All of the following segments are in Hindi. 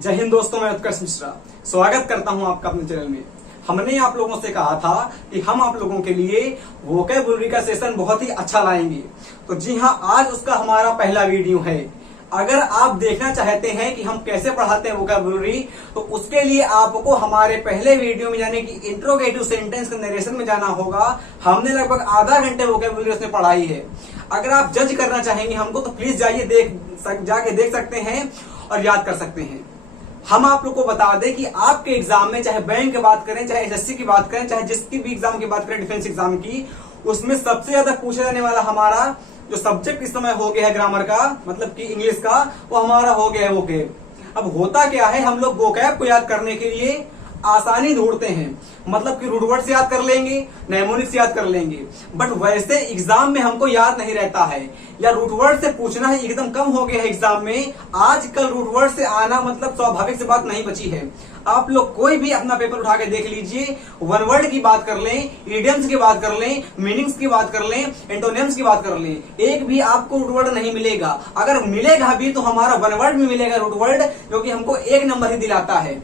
जय हिंद दोस्तों, मैं उत्कर्ष मिश्रा स्वागत करता हूं आपका अपने चैनल में। हमने आप लोगों से कहा था कि हम आप लोगों के लिए वोकैबुलरी का सेशन बहुत ही अच्छा लाएंगे। तो जी हां, आज उसका हमारा पहला वीडियो है। अगर आप देखना चाहते हैं कि हम कैसे पढ़ाते हैं वोकैबुलरी, तो उसके लिए आपको हमारे पहले वीडियो में यानी कि इंट्रोगेटिव सेंटेंस के नरेशन में जाना होगा। हमने लगभग आधा घंटे वोकैबुलरी उसमें पढ़ाई है। अगर आप जज करना चाहेंगे हमको, तो प्लीज जाइए, जाके देख सकते हैं और याद कर सकते हैं। हम आप लोग को बता दें कि आपके एग्जाम में, चाहे बैंक की बात करें, चाहे एसएससी की बात करें, चाहे जिसकी भी एग्जाम की बात करें, डिफेंस एग्जाम की, उसमें सबसे ज्यादा पूछा जाने वाला हमारा जो सब्जेक्ट इस समय हो गया है ग्रामर का, मतलब कि इंग्लिश का, वो हमारा हो गया है वोकैब। अब होता क्या है, हम लोग वोकैब को याद करने के लिए आसानी ढूंढते हैं, मतलब कि रूट वर्ड से याद कर लेंगे, नेमोनिक से याद कर लेंगे, बट वैसे एग्जाम में हमको याद नहीं रहता है, या रूट वर्ड से पूछना है एकदम कम हो गया है एग्जाम में। आजकल रूट वर्ड से आना मतलब स्वाभाविक से बात नहीं बची है। आप लोग कोई भी अपना पेपर उठा के देख लीजिए, वन वर्ड की बात कर लें, इडियम्स की बात कर लें, मीनिंग्स की बात कर लें, एंटोनिम्स की बात कर लें, एक भी आपको रूट वर्ड नहीं मिलेगा। अगर मिलेगा भी तो हमारा वन वर्ड में मिलेगा रूट वर्ड, जो कि हमको एक नंबर ही दिलाता है।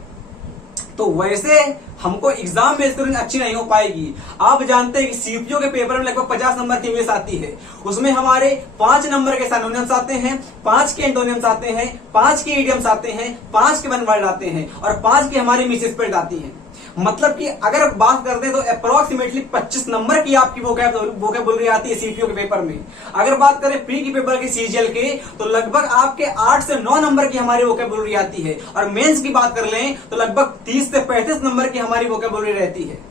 तो वैसे हमको एग्जाम में स्कोरिंग अच्छी नहीं हो पाएगी। आप जानते हैं कि सीपीओ के पेपर में लगभग 50 नंबर की इंग्लिश आती है, उसमें हमारे 5 नंबर के सिनोनिम्स आते हैं, 5 के एंटोनिम्स आते हैं, 5 के इडियम्स आते हैं, 5 के वन वर्ड आते हैं और 5 की हमारी मिसस्पेल्ड आती है। मतलब कि अगर बात करते हैं तो अप्रोक्सीमेटली 25 नंबर की आपकी वोकैबुलरी आती है सीपीओ के पेपर में। अगर बात करें प्री की पेपर के, सीजीएल के, तो लगभग आपके 8 से 9 नंबर की हमारी वोकैबुलरी आती है। और मेंस की बात कर लें तो लगभग 30 से 35 नंबर की हमारी वोकैबुलरी रहती है।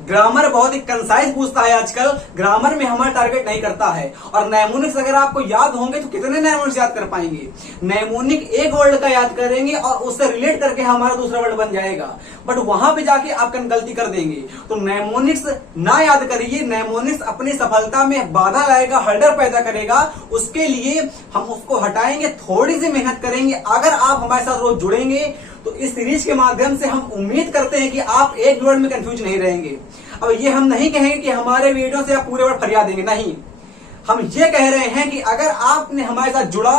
ग्रामर बहुत ही कंसाइज पूछता है आजकल, ग्रामर में हमारा टारगेट नहीं करता है। और नेमोनिक्स अगर आपको याद होंगे तो कितने नेमोनिक्स याद कर पाएंगे? नेमोनिक एक वर्ड का याद करेंगे और उससे रिलेट करके हमारा दूसरा वर्ड बन जाएगा, बट वहां पे जाके आप गलती कर देंगे। तो नेमोनिक्स ना याद करिए, नेमोनिक्स अपनी सफलता में बाधा लाएगा, हर्डर पैदा करेगा। उसके लिए हम उसको हटाएंगे, थोड़ी सी मेहनत करेंगे। अगर आप हमारे साथ रोज जुड़ेंगे तो इस सीरीज के माध्यम से हम उम्मीद करते हैं कि आप एक वर्ड में कंफ्यूज नहीं रहेंगे। अब ये हम नहीं कहेंगे कि हमारे वीडियो से आप पूरे वर्ड फरिया देंगे, नहीं। हम ये कह रहे हैं कि अगर आपने हमारे साथ जुड़ा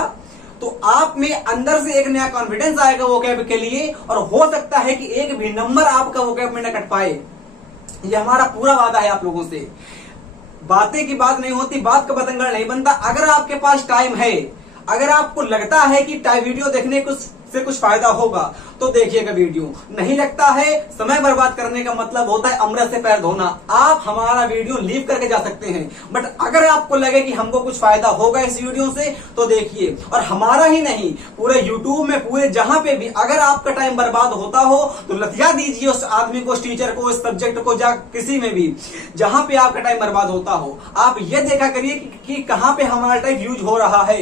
तो आप में अंदर से एक नया कॉन्फिडेंस आएगा वोकैब के लिए, और हो सकता है कि एक भी नंबर आपका वोकैब में न कट पाए। ये हमारा पूरा वादा है आप लोगों से। बातें की बात नहीं होती, बात का बतंगड़ नहीं बनता। अगर आपके पास टाइम है, अगर आपको लगता है कि वीडियो देखने से कुछ फायदा होगा, तो देखिएगा वीडियो। नहीं लगता है, समय बर्बाद करने का मतलब होता है अमृत से पैर धोना। आप हमारा वीडियो लीव करके जा सकते हैं, बट अगर आपको लगे कि हमको कुछ फायदा होगा इस वीडियो से, तो देखिए। और हमारा ही नहीं, पूरे यूट्यूब में, पूरे जहां पे भी अगर आपका टाइम बर्बाद होता हो तो लतिया दीजिए उस आदमी को, उस टीचर को, उस सब्जेक्ट को, किसी में भी जहां पे आपका टाइम बर्बाद होता हो। आप ये देखा करिए कि कहां पे हमारा टाइम यूज हो रहा है,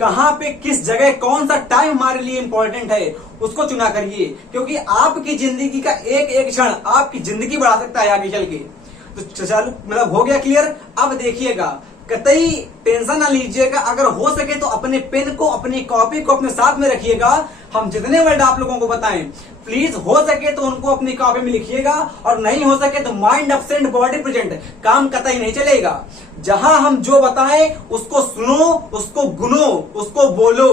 कहां पे किस जगह कौन सा टाइम हमारे लिए इंपॉर्टेंट है, उसको चुना करिए। क्योंकि आपकी जिंदगी का एक एक क्षण आपकी जिंदगी बढ़ा सकता है आगे चल के। तो चालू, मतलब हो गया क्लियर? अब देखिएगा, कतई टेंशन ना लीजिएगा। अगर हो सके तो अपने पेन को, अपनी कॉपी को अपने साथ में रखिएगा। हम जितने वर्ड आप लोगों को बताएं, प्लीज हो सके तो उनको अपनी कॉपी में लिखिएगा, और नहीं हो सके तो माइंड एब्सेंट बॉडी प्रेजेंट, काम कतई नहीं चलेगा। जहां हम जो बताएं उसको सुनो, उसको गुनो, उसको बोलो।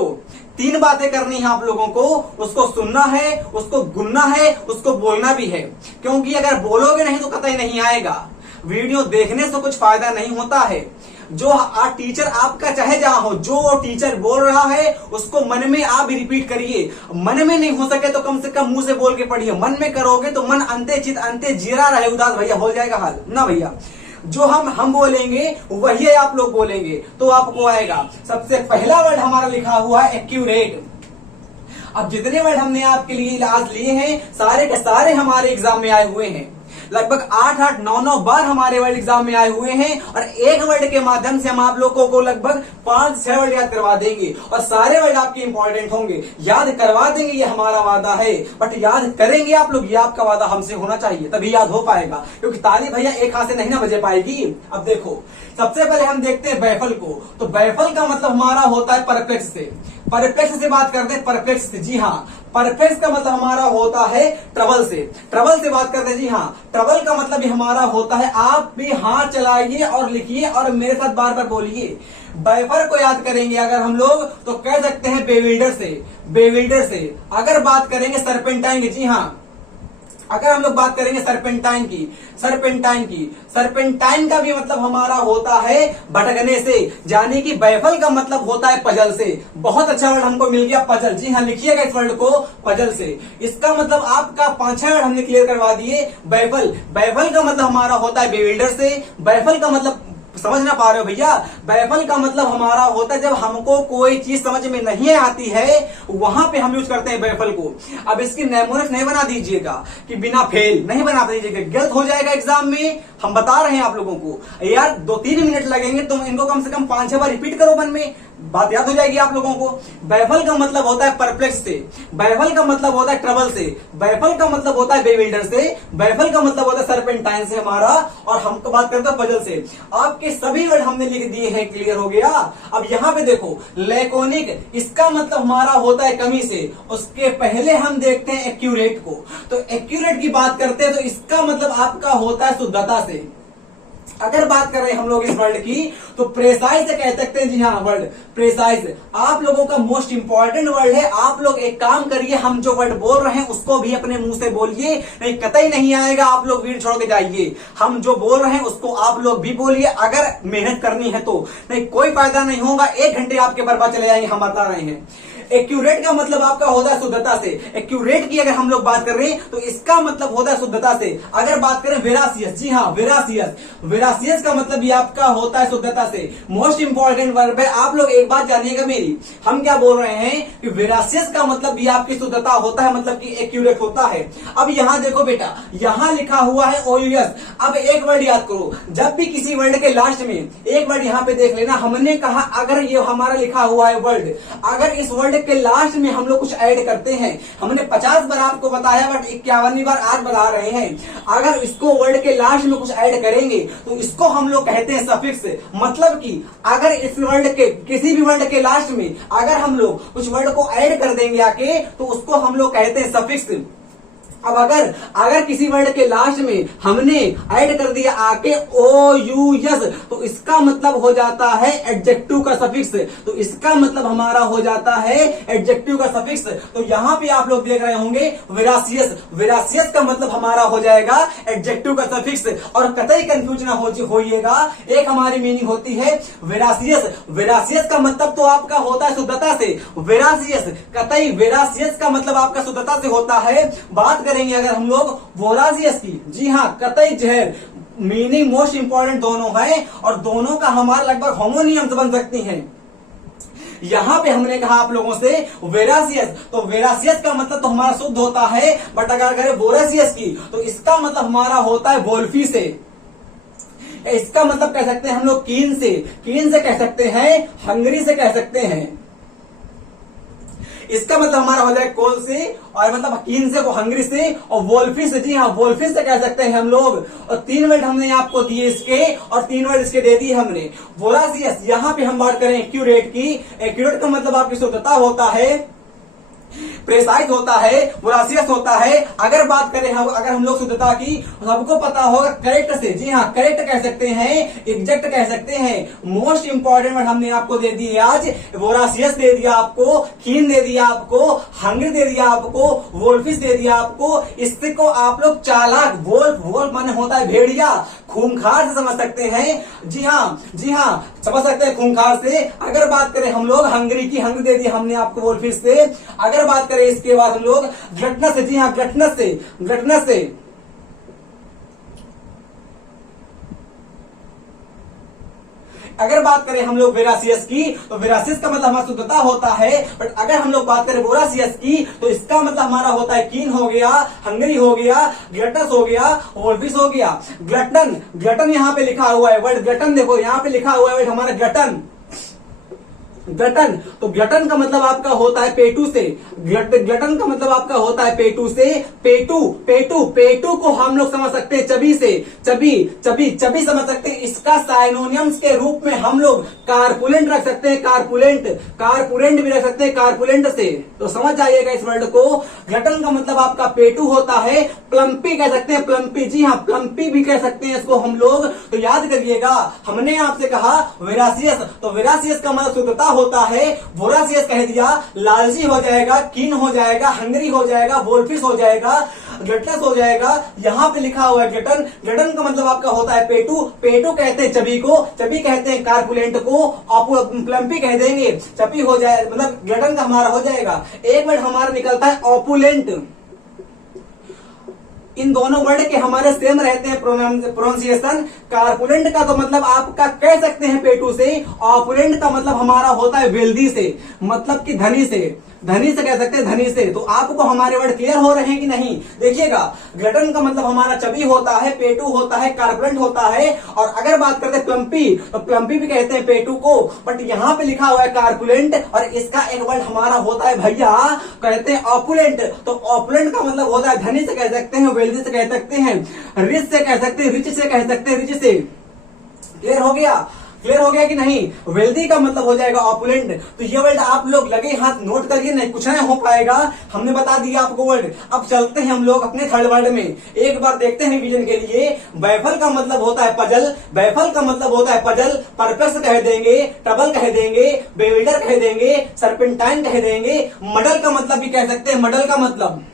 3 बातें करनी है आप लोगों को, उसको सुनना है, उसको गुनना है, उसको बोलना भी है। क्योंकि अगर बोलोगे नहीं तो कतई नहीं आएगा। वीडियो देखने से कुछ फायदा नहीं होता है। जो टीचर आपका चाहे जहां हो, जो टीचर बोल रहा है उसको मन में आप रिपीट करिए। मन में नहीं हो सके तो कम से कम मुंह से बोल के पढ़िए। मन में करोगे तो मन अंते चित अंते जीरा रहे उदास, भैया हो जाएगा हाल ना भैया। जो हम बोलेंगे वही आप लोग बोलेंगे तो आपको आएगा। सबसे पहला वर्ड हमारा लिखा हुआ है एक्यूरेट। अब जितने वर्ड हमने आपके लिए आज लिए हैं, सारे के सारे हमारे एग्जाम में आए हुए हैं। लगभग 8-8, 9-9 बार हमारे वर्ड एग्जाम में आए हुए हैं, और एक वर्ड के माध्यम से हम आप लोगों को लगभग 5-6 वर्ड याद करवा देंगे। और सारे वर्ड आपके इंपॉर्टेंट होंगे, याद करवा देंगे, ये हमारा वादा है। बट याद करेंगे आप लोग, ये आपका वादा हमसे होना चाहिए, तभी याद हो पाएगा। क्योंकि ताली भैया एक हाथ से नहीं ना बजे पाएगी। अब देखो, सबसे पहले हम देखते हैं बैफल को। तो बैफल का मतलब हमारा होता है परप्लेक्स से। परप्लेक्स से बात करते हैं, परप्लेक्स से। जी हाँ, परप्लेक्स का मतलब हमारा होता है ट्रबल से। ट्रबल से बात करते हैं जी हाँ, ट्रबल का मतलब भी हमारा होता है, आप भी हाथ चलाइए और लिखिए और मेरे साथ बार बार बोलिए। बैफर को याद करेंगे अगर हम लोग तो कह सकते हैं बेविल्डर से, बेविल्डर से। अगर बात करेंगे सरपेंटाइन की, जी हाँ, अगर हम लोग बात करेंगे सरपेंटाइन की, सरपेंटाइन की, सरपेंटाइन का भी मतलब हमारा होता है भटकने से, यानी कि बैफल का मतलब होता है पजल से। बहुत अच्छा वर्ड हमको मिल गया, पजल। जी हाँ, लिखिएगा इस वर्ड को, पजल से। इसका मतलब आपका 5-6 वर्ड हमने क्लियर करवा दिए। बैफल, बैफल का मतलब हमारा होता है बेविल्डर से। बैफल का मतलब समझ ना पा रहे हो भैया? बैफल का मतलब हमारा होता है जब हमको कोई चीज समझ में नहीं आती है, वहां पे हम यूज करते हैं बैफल को। अब इसकी नेमोनिक्स नहीं बना दीजिएगा कि बिना फेल, नहीं बना दीजिएगा, गलत हो जाएगा एग्जाम में। हम बता रहे हैं आप लोगों को यार, 2-3 मिनट लगेंगे, तुम इनको कम से कम 5-6 बार रिपीट करो मन में, बात याद हो जाएगी आप लोगों को। बैफल का मतलब होता है परप्लेक्स से, बैफल का मतलब होता है ट्रबल से, बैफल का मतलब होता है बेविल्डर से, बैफल का मतलब होता है सरपेंटाइन से हमारा, और हम तो बात करते हैं पजल से। आपके सभी वर्ड हमने लिख दिए हैं, क्लियर हो गया। अब यहां पे देखो, लैकोनिक, इसका मतलब हमारा होता है कमी से। उसके पहले हम देखते हैं एक्यूरेट को। तो एक्यूरेट की बात करते हैं तो इसका मतलब आपका होता है शुद्धता से। अगर बात कर रहे हैं हम लोग इस वर्ड की तो प्रेसाइज से कह सकते हैं। जी हाँ, वर्ड प्रेसाइज आप लोगों का मोस्ट इंपॉर्टेंट वर्ड है। आप लोग एक काम करिए, हम जो वर्ड बोल रहे हैं उसको भी अपने मुंह से बोलिए, नहीं कतई नहीं आएगा, आप लोग वीर छोड़ के जाइए। हम जो बोल रहे हैं उसको आप लोग भी बोलिए, अगर मेहनत करनी है तो, नहीं कोई फायदा नहीं होगा, 1 घंटे आपके बर्बाद चले जाएंगे, हम बता रहे हैं। एक्यूरेट का मतलब आपका होता है शुद्धता से। एक्यूरेट की अगर हम लोग बात कर रहे हैं तो इसका मतलब होता है शुद्धता से। अगर बात करें वेरासियस, जी हाँ वेरासियस, वेरासियस का मतलब भी आपका होता है शुद्धता से। मोस्ट इंपॉर्टेंट वर्ब है। आप लोग एक बात जानिएगा मेरी, हम क्या बोल रहे हैं कि वेरासियस का मतलब भी आपकी शुद्धता होता है, मतलब कि एक्यूरेट होता है। अब यहां देखो बेटा, यहां लिखा हुआ है ओयूएस। अब एक वर्ड याद करो, जब भी किसी वर्ड के लास्ट में एक वर्ड यहां पे देख लेना, हमने कहा अगर ये हमारा लिखा हुआ है वर्ड, अगर इस वर्ड के लास्ट में हम लोग कुछ ऐड करते हैं, हमने 50 बार आपको बताया बट 51वीं बार आज बता रहे हैं, अगर इसको वर्ड के लास्ट में कुछ ऐड करेंगे तो इसको हम लोग कहते हैं सफिक्स। मतलब कि अगर इस वर्ड के किसी भी वर्ड के लास्ट में अगर हम लोग कुछ वर्ड को ऐड कर देंगे आके, तो उसको हम लोग कहते हैं सफिक्स। अब अगर किसी वर्ड के लास्ट में हमने ऐड कर दिया आके ओ यू यस, तो इसका मतलब हो जाता है एडजेक्टिव का सफिक्स। तो इसका मतलब हमारा हो जाता है एडजेक्टिव का सफिक्स। तो यहां पे आप लोग देख रहे होंगे वेरासियस, वेरासियस का मतलब हमारा हो जाएगा एडजेक्टिव का सफिक्स। और कतई कंफ्यूज ना होइएगा, एक हमारी मीनिंग होती है वेरासियस। वेरासियस का मतलब तो आपका होता है शुद्धता से। वेरासियस, कतई वेरासियस का मतलब आपका शुद्धता से होता है। बात करेंगे अगर हम लोग वोरासियस की, जी हाँ कतई जहर, मीनिंग मोस्ट इंपॉर्टेंट दोनों है और दोनों का हमारा लगभग होमोनियम्स बन सकती हैं। यहां पे हमने कहा आप लोगों से वेरासियस, तो वेरासियस का मतलब तो हमारा शुद्ध होता है, बट अगर करें वोरासियस की तो इसका मतलब हमारा होता है वोल्फी से। इसका मतलब कह सकते हैं हम लोग कीन से, कीन से कह सकते हैं, हंगरी से कह सकते हैं। इसका मतलब हमारा हो जाए कोल से, और मतलब कीन से, वो हंगरी से, और वोल्फी से। जी हाँ, वोल्फी से कह सकते हैं हम लोग। और 3 वर्ड हमने आपको दिए इसके, और 3 वर्ड इसके दे दिए हमने। वोरासियस, यहां पे हम बात करें एक्यूरेट की, एक्यूरेट का मतलब आपकी शुद्धता होता है, प्रेसाइज होता है, वोरासियस होता है। अगर बात करें अगर हम लोग शुद्धता की, सबको पता होगा करेक्ट से। जी हाँ, करेक्ट कह सकते हैं, एग्जैक्ट कह सकते हैं। मोस्ट इंपॉर्टेंट वर्ड हमने आपको दे दिए आज, वोरासियस दे दिया आपको, कीन दे दिया आपको, हंग्री दे दिया आपको, वोल्फिस दे दिया आपको। इसको आप लोग चालाक, वोल्फ माने होता है भेड़िया, खूंखार से समझ सकते हैं। जी हाँ, जी हाँ, समझ सकते हैं खूंखार से। अगर बात करें हम लोग हंगरी की, हंगरी दे दी हमने आपको वोल्फिस से। अगर बात करें इसके बाद हम लोग ग्लटनस से, जी हाँ ग्लटनस से, ग्लटनस से। अगर बात करें हम लोग वेरासियस की, तो वेरासियस का मतलब हमारा शुद्धता होता है। बट अगर हम लोग बात करें वोरासियस की, तो इसका मतलब हमारा होता है कीन हो गया, हंगरी हो गया, ग्लटस हो गया, वोल्फिस हो गया। ग्लटन, ग्लटन यहां पे लिखा हुआ है वर्ड, ग्लटन देखो यहां पे लिखा हुआ है वर्ड हमारा ग्लटन। ग्लटन, तो ग्लटन का मतलब आपका होता है पेटू से, ग्लटन का मतलब आपका होता है पेटू से, पेटू पेटू पेटू को हम लोग समझ सकते हैं चबी से, चबी चबी चबी समझ सकते हैं। इसका साइनोनियम्स के रूप में हम लोग कारपुलेंट रख सकते हैं, कारपुलेंट, कारपुलेंट भी रख सकते हैं कारपुलेंट से। तो समझ जाइएगा इस वर्ड को। ग्लटन का मतलब आपका पेटू होता है, प्लम्पी कह सकते हैं, प्लम्पी, जी हाँ प्लम्पी भी कह सकते हैं इसको हम लोग। तो याद करिएगा हमने आपसे कहा वेरासियस, तो वेरासियस का मतलब शुद्धता होता है, वोरासियस कह दिया, लालची हो जाएगा, कीन हो जाएगा, हंगरी हो जाएगा, वोल्फिश हो जाएगा, ग्लटनस हो जाएगा। यहां पे लिखा हुआ है ग्लटन, ग्लटन का मतलब आपका होता है पेटू, पेटू कहते हैं चबी को, चबी कहते हैं कारपुलेंट को, प्लम्पी कह देंगे, चबी हो जाए मतलब ग्लटन का हमारा हो जाएगा। एक वर्ड हमारा निकलता है ऑपुलेंट। इन दोनों वर्ड के हमारे सेम रहते हैं प्रोनाउंसिएशन। कारपुलेंट का तो मतलब आपका कह सकते हैं पेटू से, ऑपुलेंट का मतलब हमारा होता है वेल्दी से, मतलब कि धनी से, धनी से कह सकते हैं, धनी से। तो आपको हमारे वर्ड क्लियर हो रहे हैं कि नहीं? देखिएगा ग्लटन का मतलब हमारा चबी होता है, पेटू होता है, कारपुलेंट होता है। और अगर बात करते हैं प्लम्पी, तो प्लम्पी भी कहते हैं पेटू को, बट यहाँ पे लिखा हुआ है कारपुलेंट और इसका एक वर्ड हमारा होता है भैया कहते हैं ऑपुलेंट। तो ऑपुलेंट का मतलब होता है धनी से कह सकते हैं, वेल्दी से कह सकते हैं, रिच से कह सकते हैं, रिच से कह सकते हैं, रिच से। क्लियर हो गया? क्लियर हो गया कि नहीं? वेल्दी का मतलब हो जाएगा ऑपुलेंट। तो ये वर्ड आप लोग लगे हाथ नोट करिए, नहीं कुछ नहीं हो पाएगा, हमने बता दिया आपको वर्ड। अब चलते हैं हम लोग अपने थर्ड वर्ड में, एक बार देखते हैं रिवीजन के लिए। बैफल का मतलब होता है पजल, बैफल का मतलब होता है पजल, परप्लेक्स कह देंगे, ट्रबल कह देंगे, बेविल्डर कह देंगे, सर्पेंटाइन कह देंगे, मडल का मतलब भी कह सकते हैं, मडल का मतलब,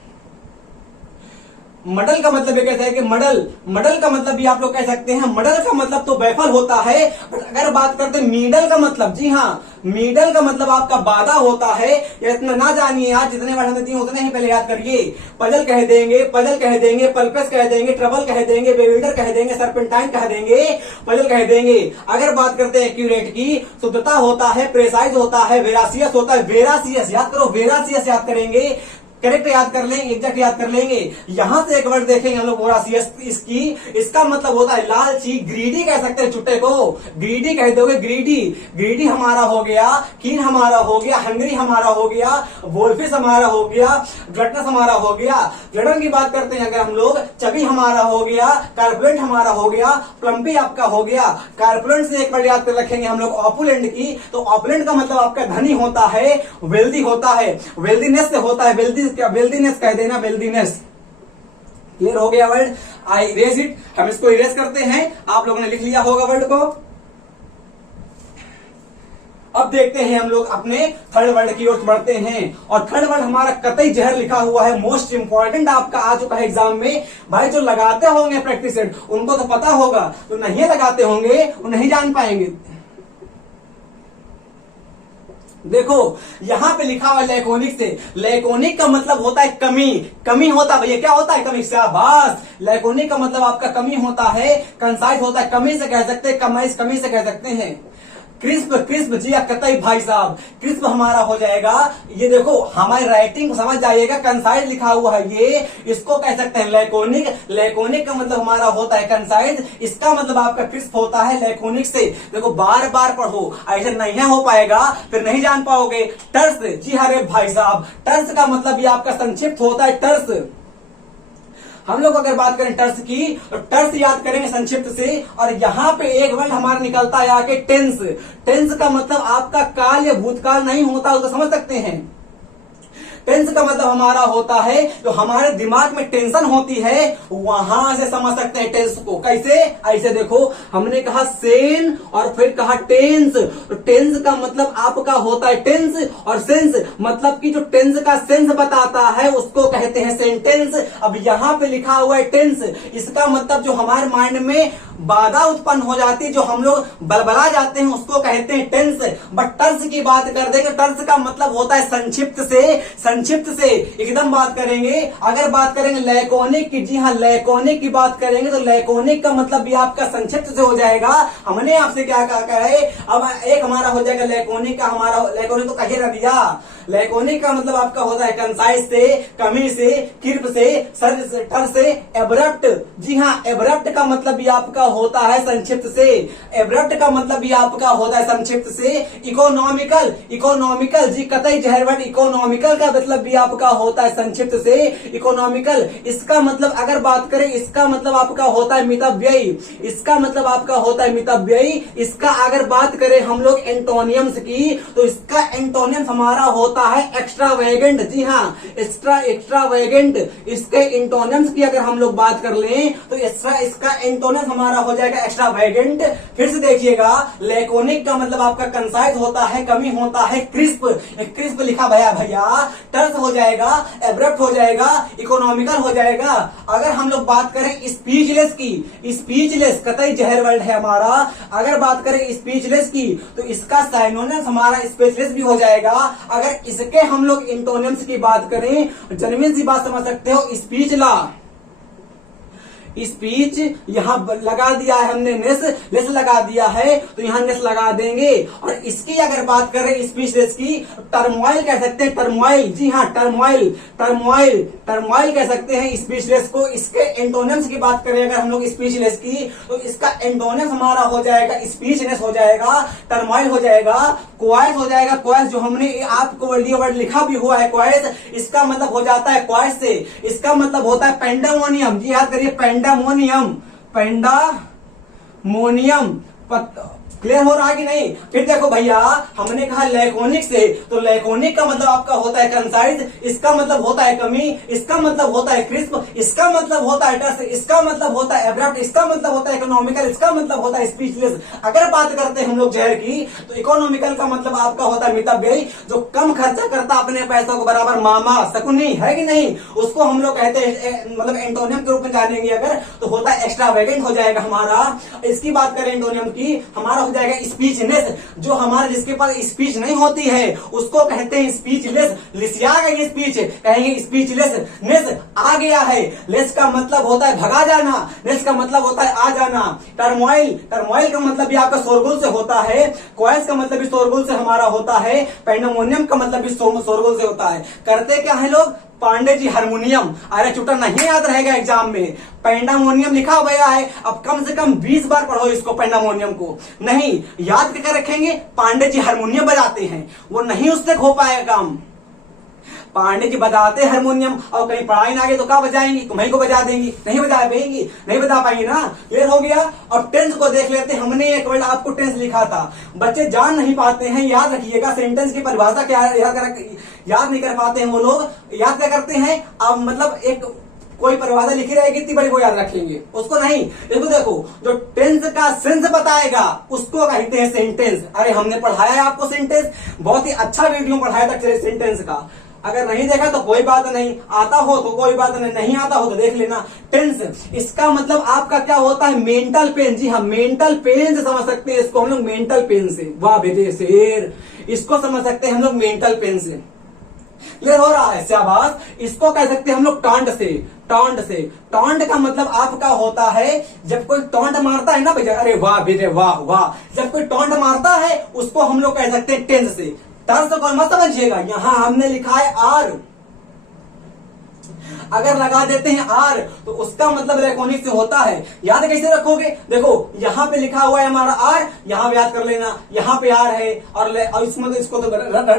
मडल का मतलब ये कहता है कि मडल, मडल का मतलब भी आप लोग कह सकते हैं। मडल का मतलब तो बैफल होता है, बट अगर बात करते हैं मीडल का मतलब, जी हाँ मीडल का मतलब आपका बाधा होता है। या इतना ना जानिए आज, जितने बार हम दिए उतने ही पहले याद करिए। पजल कह देंगे, पजल कह देंगे, पल्पेस कह देंगे, ट्रबल कह देंगे, बेविल्डर कह देंगे, सर्पेंटाइन कह देंगे, पजल कह देंगे। अगर बात करते हैं एक्यूरेट की, शुद्धता होता है, प्रेसाइज होता है, वेरासियस होता है, वेरासियस याद करो, वेरासियस याद करेंगे, करेक्ट याद कर लेंगे, एग्जैक्ट याद कर लेंगे। यहां से एक वर्ड देखेंगे हम लोग वोरासियस, इसकी इसका मतलब होता है लालची, ग्रीडी कह सकते हैं चुट्टे को, ग्रीडी कह दोगे, ग्रीडी, ग्रीडी हमारा हो गया, कीन हमारा हो गया, हंगरी हमारा हो गया, वोल्फिस हमारा हो गया, ग्लटनस हमारा हो गया। ग्लटन की बात करते हैं अगर हम लोग, चबी हमारा हो गया, कारपुलेंट हमारा हो गया, प्लम्पी आपका हो गया। कारपुलेंट से एक बार याद कर रखेंगे हम लोग ऑपुलेंट की, तो ऑपुलेंट का मतलब आपका धनी होता है, वेल्दी होता है, वेल्दीनेस से होता है, वेल्दी क्या वेल्दीनेस कह देना, वेल्दीनेस। क्लियर हो गया वर्ड? आई इरेज इट, हम इसको इरेज करते हैं, आप लोगों ने लिख लिया होगा वर्ड को। अब देखते हैं हम लोग अपने थर्ड वर्ड की ओर बढ़ते हैं, और थर्ड वर्ड हमारा कतई जहर लिखा हुआ है, मोस्ट इंपॉर्टेंट आपका आ चुका है एग्जाम में। भाई जो लगाते होंगे प्रैक्टिस सेट उनको तो पता होगा, तो नहीं लगाते होंगे वो नहीं जान पाएंगे। देखो यहां पे लिखा हुआ लैकोनिक से, लैकोनिक का मतलब होता है कमी, कमी होता है भैया, क्या होता है कमी, शाबाश। लैकोनिक का मतलब आपका कमी होता है, कंसाइज होता है, कमी से कह सकते हैं, कमाइज कमी से कह सकते हैं। क्रिस्प, क्रिस्प जी कतई भाई साहब, क्रिस्प हमारा हो जाएगा। ये देखो हमारी राइटिंग को समझ जाइएगा, कंसाइज लिखा हुआ है ये, इसको कह सकते हैं लैकोनिक। लैकोनिक का मतलब हमारा होता है कंसाइज, इसका मतलब आपका क्रिस्प होता है लैकोनिक से। देखो बार बार पढ़ो, ऐसे नहीं हो पाएगा फिर नहीं जान पाओगे। टर्स, जी हाँ रे भाई साहब, टर्स का मतलब ये आपका संक्षिप्त होता है, टर्स। हम लोग अगर बात करें टर्स की, तो टर्स याद करेंगे संक्षिप्त से। और यहाँ पे एक वर्ड हमारा निकलता है आके टेंस, टेंस का मतलब आपका काल या भूतकाल नहीं होता, उसको समझ सकते हैं। टेंस का मतलब हमारा होता है जो हमारे दिमाग में टेंशन होती है, वहां से समझ सकते हैं टेंस को। कैसे? ऐसे देखो, हमने कहा सेन और फिर कहा टेंस, तो टेंस का मतलब आपका होता है टेंस, और सेंस मतलब कि जो टेंस का सेंस बताता है उसको कहते हैं सेंटेंस। अब यहाँ पे लिखा हुआ है टेंस, इसका मतलब जो हमारे माइंड में बाधा उत्पन्न हो जाती है, जो हम लोग बलबला जाते हैं, उसको कहते हैं टेंस। बट टर्स की बात कर देंगे, टर्स का मतलब होता है संक्षिप्त से, संक्षिप्त से एकदम बात करेंगे। अगर बात करेंगे लैकोनिक की, जी हाँ लैकोनिक की बात करेंगे, तो लैकोनिक का मतलब भी आपका संक्षिप्त से हो जाएगा। हमने आपसे क्या कहा है, अब एक हमारा हो जाएगा लैकोनिक का, हमारा लैकोनिक तो कही ना दिया, लैकोनिक का मतलब आपका होता है कंसाइज से, कमी से, कृप से, टर से, एब्रप्ट। जी हाँ, एब्रप्ट का मतलब भी आपका होता है संक्षिप्त से। एब्रप्ट का मतलब भी आपका होता है संक्षिप्त से। इकोनॉमिकल, इकोनॉमिकल जी कतई जहरवट, इकोनॉमिकल का मतलब भी आपका होता है संक्षिप्त से इकोनॉमिकल। इसका मतलब अगर बात करें, इसका मतलब आपका होता है मितव्ययी, इसका मतलब आपका होता है मितव्ययी। इसका अगर बात करें हम लोग एंटोनियम्स की, तो इसका एंटोनियम्स हमारा होता है एक्स्ट्रावेगेंट। जी हाँ, एक्स्ट्रावेगेंट। इसके एंटोनियम्स की अगर हम लोग बात कर लें तो इसका एंटोनियम्स हमारा हो जाएगा एक्स्ट्रावेगेंट। फिर से देखिएगा, लैकोनिक का मतलब आपका कंसाइज होता है, कमी होता है, क्रिस्प, क्रिस्प लिखा भैया, टर्स हो जाएगा, एब्रप्ट हो जाएगा, इकोनॉमिकल हो जाएगा। अगर हम लोग बात करें स्पीचलेस की, स्पीचलेस कतई जहर वर्ड है हमारा। अगर बात करें स्पीचलेस की तो इसका साइनोनिम्स हमारा स्पीचलेस भी हो जाएगा। अगर इसके हम लोग इंटोनिम्स की बात करें, जन्मीन सी बात समझ सकते हो, स्पीचला, स्पीच यहां लगा दिया है हमने, लेस लगा दिया है तो यहां नेस लगा देंगे। और इसकी अगर बात करें स्पीचलेस की, टर्मोइल कह सकते हैं, टर्मोइल। जी हाँ, टर्मोइल, टर्मोइल, टर्मोइल कह सकते हैं स्पीचलेस को। इसके एंटोनिम्स की बात करें अगर हम लोग स्पीचलेस की, तो इसका एंटोनिम्स हमारा हो जाएगा स्पीचनेस हो जाएगा, टर्मोइल हो जाएगा, क्वाइस हो जाएगा। क्वाइस जो हमने आपको वर्ड लिखा भी हुआ है, क्वाइस, इसका मतलब हो जाता है क्वाइस से, इसका मतलब होता है पेंडामोनियम। जी याद करिए, पेंडामोनियम, पेंडामोनियम। क्लियर हो रहा है कि नहीं? फिर देखो भैया, हमने कहा लैकोनिक से, तो लैकोनिक का मतलब आपका होता है कंसाइज, इसका मतलब होता है कमी, इसका मतलब होता है क्रिस्प, इसका मतलब होता है टर्स, इसका मतलब होता है एब्रप्ट, इसका मतलब होता है इकोनॉमिकल, इसका मतलब होता है स्पीचलेस। अगर बात करते हैं हम लोग जहर की, तो इकोनॉमिकल का मतलब आपका होता है मितव्ययी, जो कम खर्चा करता अपने पैसों को बराबर मामा शकुनी, है कि नहीं? उसको हम लोग कहते हैं, मतलब एंटोनियम के रूप में जानेंगे अगर, तो होता है एक्स्ट्रावेगेंट हो जाएगा हमारा। इसकी बात करें एंटोनियम की, हमारा हो जाएगा स्पीचनेस। जो हमारे जिसके पास स्पीच नहीं होती है उसको कहते हैं स्पीचलेस। लिसिया गई स्पीच, कहेंगे स्पीचलेस। नेस आ गया है, लेस का मतलब होता है भगा जाना, नेस का मतलब होता है आ जाना। टर्मोइल, टर्मोइल का मतलब भी आपका शोरगुल से होता है, क्वाइस का मतलब भी शोरगुल से हमारा होता है, पेंडामोनियम का मतलब भी शोरगुल से होता है। करते क्या है लोग? पांडे जी हारमोनियम। अरे चुटा नहीं याद रहेगा एग्जाम में, पेंडामोनियम लिखा हुआ है। अब कम से कम 20 बार पढ़ो इसको, पेंडामोनियम को। नहीं याद करके रखेंगे, पांडे जी हारमोनियम बजाते हैं, वो नहीं उससे हो पाएगा काम। पांडे जी बजाते हारमोनियम, और कहीं पढ़ाई ना आगे तो क्या बजाएंगी? तुम्हें को बजा देंगी, नहीं बजा पाएंगी, नहीं बजा पाएंगी ना। क्लियर हो गया? और टेंस को देख लेते हैं। हमने एक वर्ड आपको टेंस लिखा था, बच्चे जान नहीं पाते हैं, याद रखिएगा। सेंटेंस की परिभाषा क्या है याद नहीं कर पाते हैं वो लोग। याद क्या करते हैं? अब मतलब एक कोई परिभाषा लिखी रहेगी इतनी बड़ी, वो याद रखेंगे उसको नहीं। इसको देखो, जो टेंस का सेंस बताएगा उसको कहते हैं सेंटेंस। अरे हमने पढ़ाया है आपको सेंटेंस, बहुत ही अच्छा वीडियो पढ़ाया था सेंटेंस का। अगर नहीं देखा तो कोई बात नहीं, आता हो तो कोई बात नहीं, नहीं आता हो तो देख लेना। टेंस, इसका मतलब आपका क्या होता है? Mental pen. जी हाँ, मेंटल पेन से समझ सकते हैं इसको हम लोग, मेंटल पेन से। वाह बेटे शेर, इसको समझ सकते हैं हम लोग मेंटल पेन से। क्लियर हो रहा है? शाबाश। इसको कह सकते हैं हम लोग टॉन्ट से, टॉन्ट से। टॉन्ट का मतलब आपका होता है, जब कोई टॉन्ट मारता है ना भैया, अरे वाह बेटे वाह वाह, जब कोई टॉन्ट मारता है उसको हम लोग कह सकते हैं टेंस से। टर्स को मत समझिएगा, यहां हमने लिखा है आर, अगर लगा देते हैं आर तो उसका मतलब लैकोनिक से होता है। याद कैसे रखोगे? देखो यहां पे लिखा हुआ है हमारा आर, यहां पे याद कर लेना, यहां पे आर है, और इसमें तो इसको तो मतलब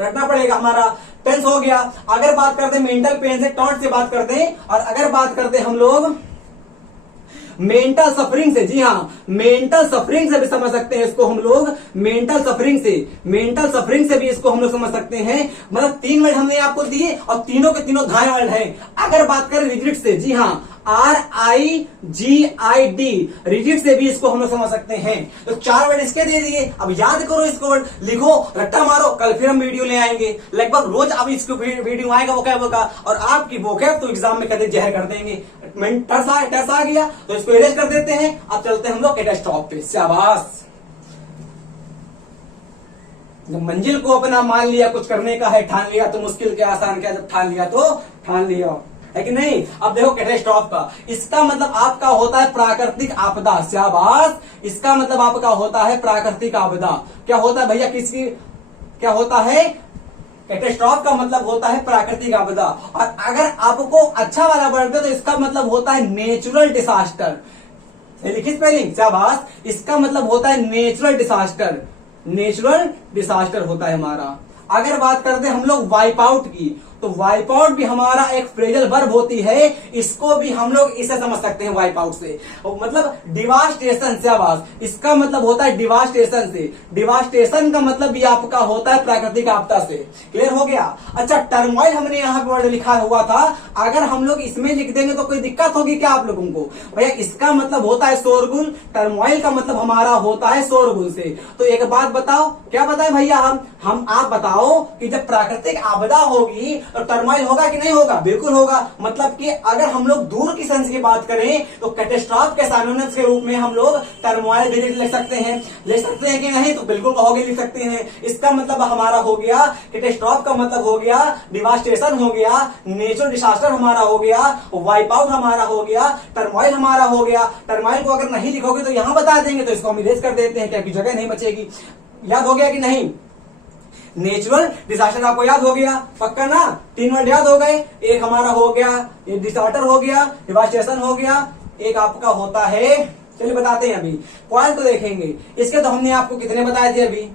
रखना पड़ेगा। हमारा टेंस हो गया। अगर बात करते हैं मेंटल पेन से, टॉन्ट से बात करते हैं। और अगर बात करते हैं हम लोग मेंटल सफरिंग से, जी हाँ, मेंटल सफरिंग से भी समझ सकते हैं इसको हम लोग, मेंटल सफरिंग से, मेंटल सफरिंग से भी इसको हम लोग समझ सकते हैं। मतलब 3 वर्ड हमने आपको दिए और तीनों के तीनों धाए वर्ड हैं। अगर बात करें रिजिड से, जी हाँ, RIGID, रिजिड से भी इसको हम लोग समझ सकते हैं। तो 4 वर्ड इसके दे दिए। अब याद करो इसको, वर्ड लिखो, रट्टा मारो, कल फिर हम वीडियो ले आएंगे। लगभग रोज अब इसको वीडियो आएगा वोकैब का, और आपकी वोकैब तो एग्जाम में कदे जहर कर देंगे। टर्स आ गया तो इसको इरेज कर देते हैं। अब चलते हैं हम लोग कैटास्ट्रॉफ पे। शाबाश। जब मंजिल को अपना मान लिया, कुछ करने का है ठान लिया, तो मुश्किल क्या आसान क्या, जब ठान लिया तो ठान लिया, है कि नहीं? अब देखो कैटास्ट्रॉफ का, इसका मतलब आपका होता है प्राकृतिक आपदा। शाबाश। इसका मतलब आपका होता है प्राकृतिक आपदा। क्या होता है भैया? किसकी क्या होता है? कैटेस्ट्रॉफ का मतलब होता है प्राकृतिक आपदा, और अगर आपको अच्छा वाला वर्ड दे तो इसका मतलब होता है नेचुरल डिसास्टर। लिखी स्पेलिंग, शाबाश। इसका मतलब होता है नेचुरल डिसास्टर, नेचुरल डिसास्टर होता है हमारा। अगर बात करते हैं हम लोग वाइप आउट की, तो वाइप आउट भी हमारा एक फ्रेजल वर्ब होती है, इसको भी हम लोग इसे समझ सकते हैं वाइप आउट से, मतलब डिवास्टेशन से। आवाज इसका मतलब होता है डिवास्टेशन से। डिवास्टेशन का मतलब भी आपका होता है प्राकृतिक आपदा से। क्लियर हो गया। अच्छा, टर्मोइल हमने यहाँ वर्ड लिखा हुआ था, अगर हम लोग इसमें लिख देंगे तो कोई दिक्कत होगी क्या आप लोगों को? भैया इसका मतलब होता है शोरगुल, टर्मोइल का मतलब हमारा होता है शोरगुल से। तो एक बात बताओ, क्या बताए भैया हम आप बताओ कि जब प्राकृतिक आपदा होगी तो टर्मोइल होगा कि नहीं होगा? बिल्कुल होगा। मतलब कि अगर हम लोग दूर की सेंस की बात करें तो कैटेस्ट्रॉफ के साइनोनिम्स के रूप में हम लोग टर्मोइल भी लिख सकते हैं। कि नहीं? तो बिल्कुल कहोगे, लिख सकते हैं। इसका मतलब हमारा हो गया कैटेस्ट्रॉफ का मतलब हो गया डिवास्टेशन हो गया, नेचुरल डिसास्टर हमारा हो गया, वाइप आउट हमारा हो गया, टर्मोइल हमारा हो गया। टर्मोइल को अगर नहीं लिखोगे तो यहां बता देंगे, तो इसको हम इरेज कर देते हैं, क्या की जगह नहीं बचेगी। याद हो गया कि नहीं? नेचुरल डिजास्टर आपको याद हो गया, पक्का ना? 3 वर्ड याद हो गए। एक हमारा हो गया ये डिजास्टर हो गया, डिवास्टेशन हो गया, एक आपका होता है, चलिए बताते हैं। अभी पॉइंट को देखेंगे। इसके तो हमने आपको कितने बताए थे? अभी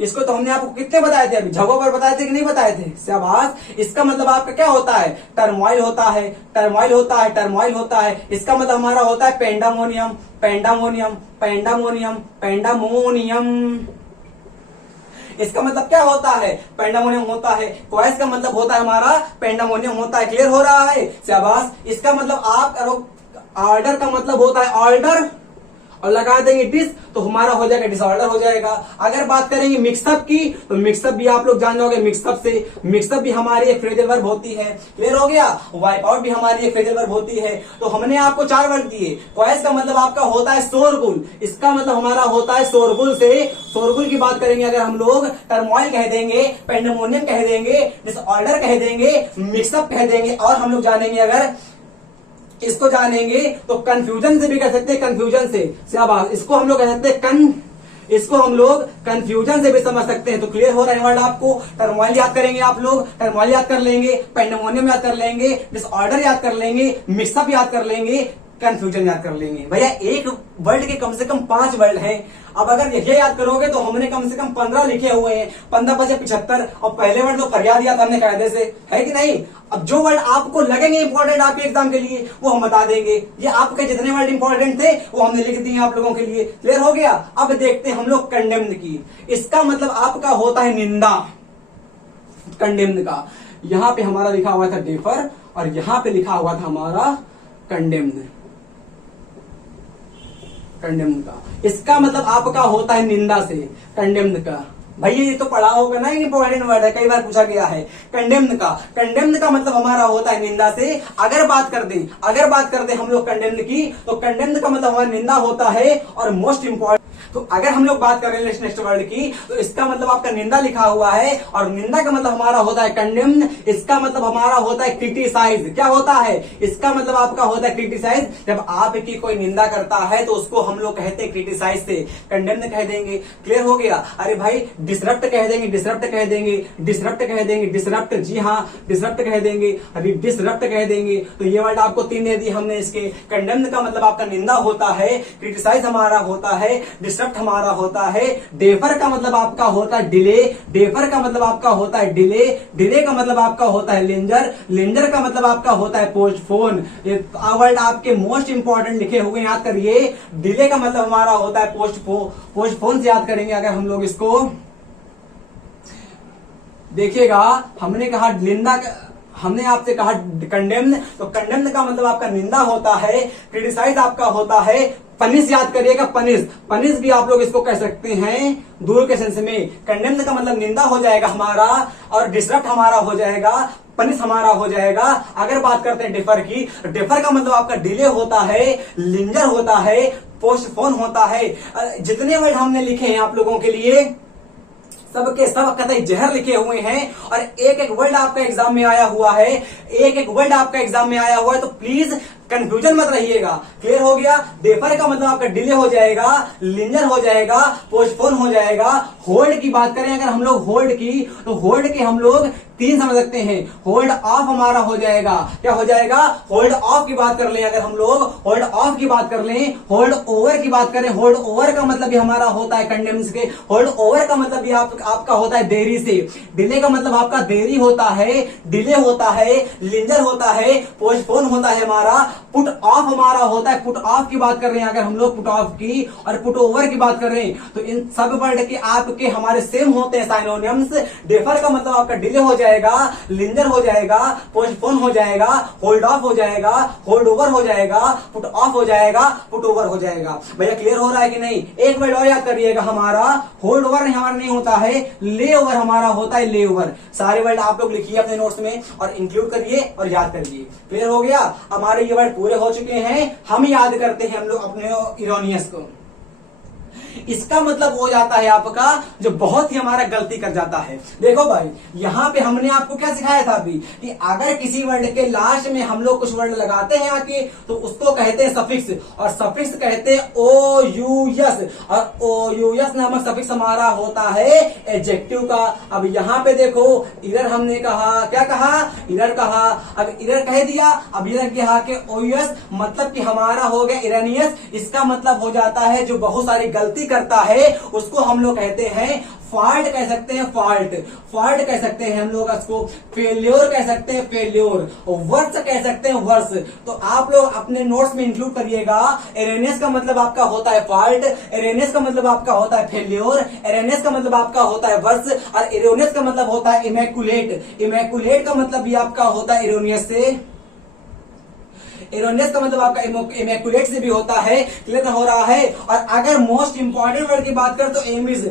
इसको तो हमने आपको कितने बताए थे? अभी जगहों पर बताए थे कि नहीं बताए थे? शाबाश। इसका मतलब आपका क्या होता है? टर्मोइल होता है, टर्मोइल होता है, टर्मोइल होता है। इसका मतलब हमारा होता है पेंडामोनियम, पेंडामोनियम, पेंडामोनियम, पेंडामोनियम। इसका मतलब क्या होता है? पेंडामोनियम होता है। क्वाइस का मतलब होता है हमारा पेंडामोनियम होता है। क्लियर हो रहा है? शाबाश। इसका मतलब आप करो, ऑर्डर का मतलब होता है ऑर्डर, और लगा देंगे डिस तो हमारा हो जाएगा डिसऑर्डर हो जाएगा। अगर बात करेंगे मिक्सअप की, तो मिक्सअप भी आप लोग जान जाओगे। मिक्सअप से, मिक्सअप भी हमारी एक फ्रेजल वर्ब होती है। क्लियर हो गया? वाइप आउट भी हमारी एक फ्रेजल वर्ब होती है। तो हमने आपको 4 वर्ड दिए। क्वाइस का मतलब आपका होता है शोरगुल, इसका मतलब हमारा होता है शोरगुल से। शोरगुल की बात करेंगे अगर हम लोग, टर्मोइल कह देंगे, पेंडामोनियम कह देंगे, डिसऑर्डर कह देंगे, मिक्सअप कह देंगे, और हम लोग जानेंगे अगर इसको जानेंगे तो कंफ्यूजन से भी कह सकते हैं, कंफ्यूजन से। शाबाश। इसको हम लोग कह सकते हैं इसको हम लोग कंफ्यूजन से भी समझ सकते हैं। तो क्लियर हो रहा है वर्ड आपको? टर्मोइल याद करेंगे आप लोग, टर्मोइल याद कर लेंगे, पेंडामोनियम याद कर लेंगे, डिसऑर्डर याद कर लेंगे, मिक्सअप याद कर लेंगे, कंफ्यूजन याद कर लेंगे। भैया एक वर्ड के कम से कम 5 वर्ड हैं। अब अगर ये याद करोगे तो हमने कम से कम 15 लिखे हुए हैं। 15 × 5 = 75, और पहले वर्ड तो फरियाद दिया था हमने कायदे से, है कि नहीं? अब जो वर्ड आपको लगेंगे इंपॉर्टेंट आपके एग्जाम के लिए वो हम बता देंगे। ये आपके जितने वर्ड इंपॉर्टेंट थे वो हमने लिख दिए आप लोगों के लिए। क्लियर हो गया? अब देखते हैं हम लोग कंडेम्ड की। इसका मतलब आपका होता है निंदा, कंडेम्ड का। यहां पे हमारा लिखा हुआ था डेफर, और यहां पे लिखा हुआ था हमारा कंडेम्ड, कंडेम्ड का। इसका मतलब आपका होता है निंदा से, कंडेम्ड का। भैया ये तो पढ़ा होगा ना, इंपॉर्टेंट वर्ड है, कई बार पूछा गया है। कंडेम्ड का, कंडेम्ड का मतलब हमारा होता है निंदा से। अगर बात कर दें हम लोग कंडेम्ड की, तो कंडेम्ड का मतलब हमारा निंदा होता है। और मोस्ट इंपॉर्टेंट, तो अगर हम लोग बात करें नेक्स्ट वर्ड की, तो इसका मतलब आपका निंदा लिखा हुआ है, और निंदा का मतलब हमारा होता है कंडेम्ड। इसका मतलब हमारा होता है क्रिटिसाइज। क्या होता है? इसका मतलब आपका होता है क्रिटिसाइज। जब आपकी कोई निंदा करता है तो उसको हम लोग कहते हैं क्रिटिसाइज से, कंडेम्ड कह देंगे। क्लियर हो गया? अरे भाई डिसरप्ट कह देंगे, डिसरप्ट कह देंगे, डिसरप्ट कह देंगे, डिसरप्ट, जी हाँ डिसरप्ट कह देंगे, अभी डिसरप्ट कह देंगे। तो ये वर्ड आपको 3 दे दी हमने इसके। कंडेम्ड का मतलब आपका निंदा होता है, क्रिटिसाइज हमारा होता है, डिसरप्ट हमारा होता है। डेफर का मतलब आपका होता है डिले, डेफर का मतलब आपका होता है डिले, डिले का मतलब आपका होता है लेंजर, लेंजर का मतलब आपका होता है पोस्टपोन। ये वर्ड आपके मोस्ट इंपॉर्टेंट लिखे हुए याद करिए। डिले का मतलब हमारा होता है पोस्टपोन से याद करेंगे अगर हम लोग इसको। देखिएगा, हमने कहा निंदा, हमने आपसे कहा कंडेम्ड, तो कंडेम्ड का मतलब आपका निंदा होता है, क्रिटिसाइज आपका होता है, पनिश याद करिएगा, पनिश, पनिश भी आप लोग इसको कह सकते हैं दूर के सेंस में। कंडेम्ड का मतलब निंदा हो जाएगा हमारा, और डिसरप्ट हमारा हो जाएगा, पनिश हमारा हो जाएगा। अगर बात करते हैं डिफर की, डिफर का मतलब आपका डिले होता है, लिंजर होता है, पोस्टपोन होता है। जितने वर्ड हमने लिखे हैं आप लोगों के लिए सबके सब कतई जहर लिखे हुए हैं, और एक एक वर्ड आपका एग्जाम में आया हुआ है, एक एक वर्ड आपका एग्जाम में आया हुआ है। तो प्लीज कंफ्यूजन मत रहिएगा। क्लियर हो गया। डेफर का मतलब आपका डिले हो जाएगा, लिंजर हो जाएगा, पोस्टपोन हो जाएगा। होल्ड की बात करें अगर हम लोग होल्ड की, तो होल्ड की हम लोग 3 समझ सकते हैं। होल्ड ऑफ हमारा हो जाएगा, क्या हो जाएगा? होल्ड ऑफ की बात कर लें अगर हम लोग, होल्ड ऑफ की बात कर लें, होल्ड ओवर की बात करें, होल्ड ओवर का मतलब भी हमारा होता है कंडेम्स के, होल्ड ओवर का मतलब भी आपका होता है देरी से, डिले का मतलब आपका देरी होता है, डिले होता है, लिंजर होता है, पोस्टपोन होता है हमारा, पुट ऑफ हमारा होता है। पुट ऑफ की बात कर रहे हैं अगर हम लोग पुट ऑफ की, और पुट ओवर की बात कर रहे हैं, तो इन सब वर्ड के आपके हमारे सेम होते हैं साइनोनिम्स। डेफर का मतलब आपका डिले हो जाएगा, लिंजर हो जाएगा, पोस्टपोन हो जाएगा, होल्ड ऑफ हो जाएगा, होल्ड ओवर हो जाएगा, पुट ऑफ हो जाएगा, पुट ओवर हो जाएगा। भैया क्लियर हो रहा है कि नहीं? एक वर्ड और याद करिएगा, हमारा होल्ड ओवर हमारा नहीं होता है, ले ओवर हमारा होता है, ले ओवर। सारे वर्ड आप लोग लिखिए अपने नोट्स में और इंक्लूड करिए और याद करिए। क्लियर हो गया? हमारे ये वर्ड पूरे हो चुके हैं, हम याद करते हैं हम लोग अपने इरोनियस को। इसका मतलब हो जाता है आपका जो बहुत ही हमारा गलती कर जाता है। देखो भाई, यहां पे हमने आपको क्या सिखाया था अभी, कि अगर किसी वर्ड के लास्ट में हम लोग कुछ वर्ड लगाते हैं आके, तो उसको कहते हैं सफिक्स, और सफिक्स कहते हैं ओ यू एस, और ओ यू एस नामक सफिक्स हमारा होता है एडजेक्टिव का। अब यहां पे देखो, इधर हमने कहा, क्या कहा? इधर कहा। अब इधर कह दिया, अब इधर कहा कि ओ यू एस, मतलब कि हमारा हो गया इरानियस। इसका मतलब हो जाता है जो बहुत सारी गलती करता है उसको हम लोग कहते हैं फॉल्ट, कह सकते हैं फॉल्ट, फॉल्ट कह सकते हैं हम लोग उसको, फेल्योर कह सकते हैं फेल्योर, वर्स कह सकते हैं वर्स। तो आप लोग अपने नोट्स में इंक्लूड करिएगा, एरेनियस का मतलब आपका होता है फॉल्ट, एरेनियस का मतलब आपका होता है फेल्योर, एरेनियस का मतलब आपका होता है वर्स, और एरोनियस का मतलब होता है इमैकुलेट। इमैकुलेट का मतलब भी आपका होता है एरोनियस से, एरोनियस का मतलब आपका इमैकुलेट से भी होता है। क्लियर हो रहा है? और अगर मोस्ट इंपॉर्टेंट वर्ड की बात करें तो एमिस,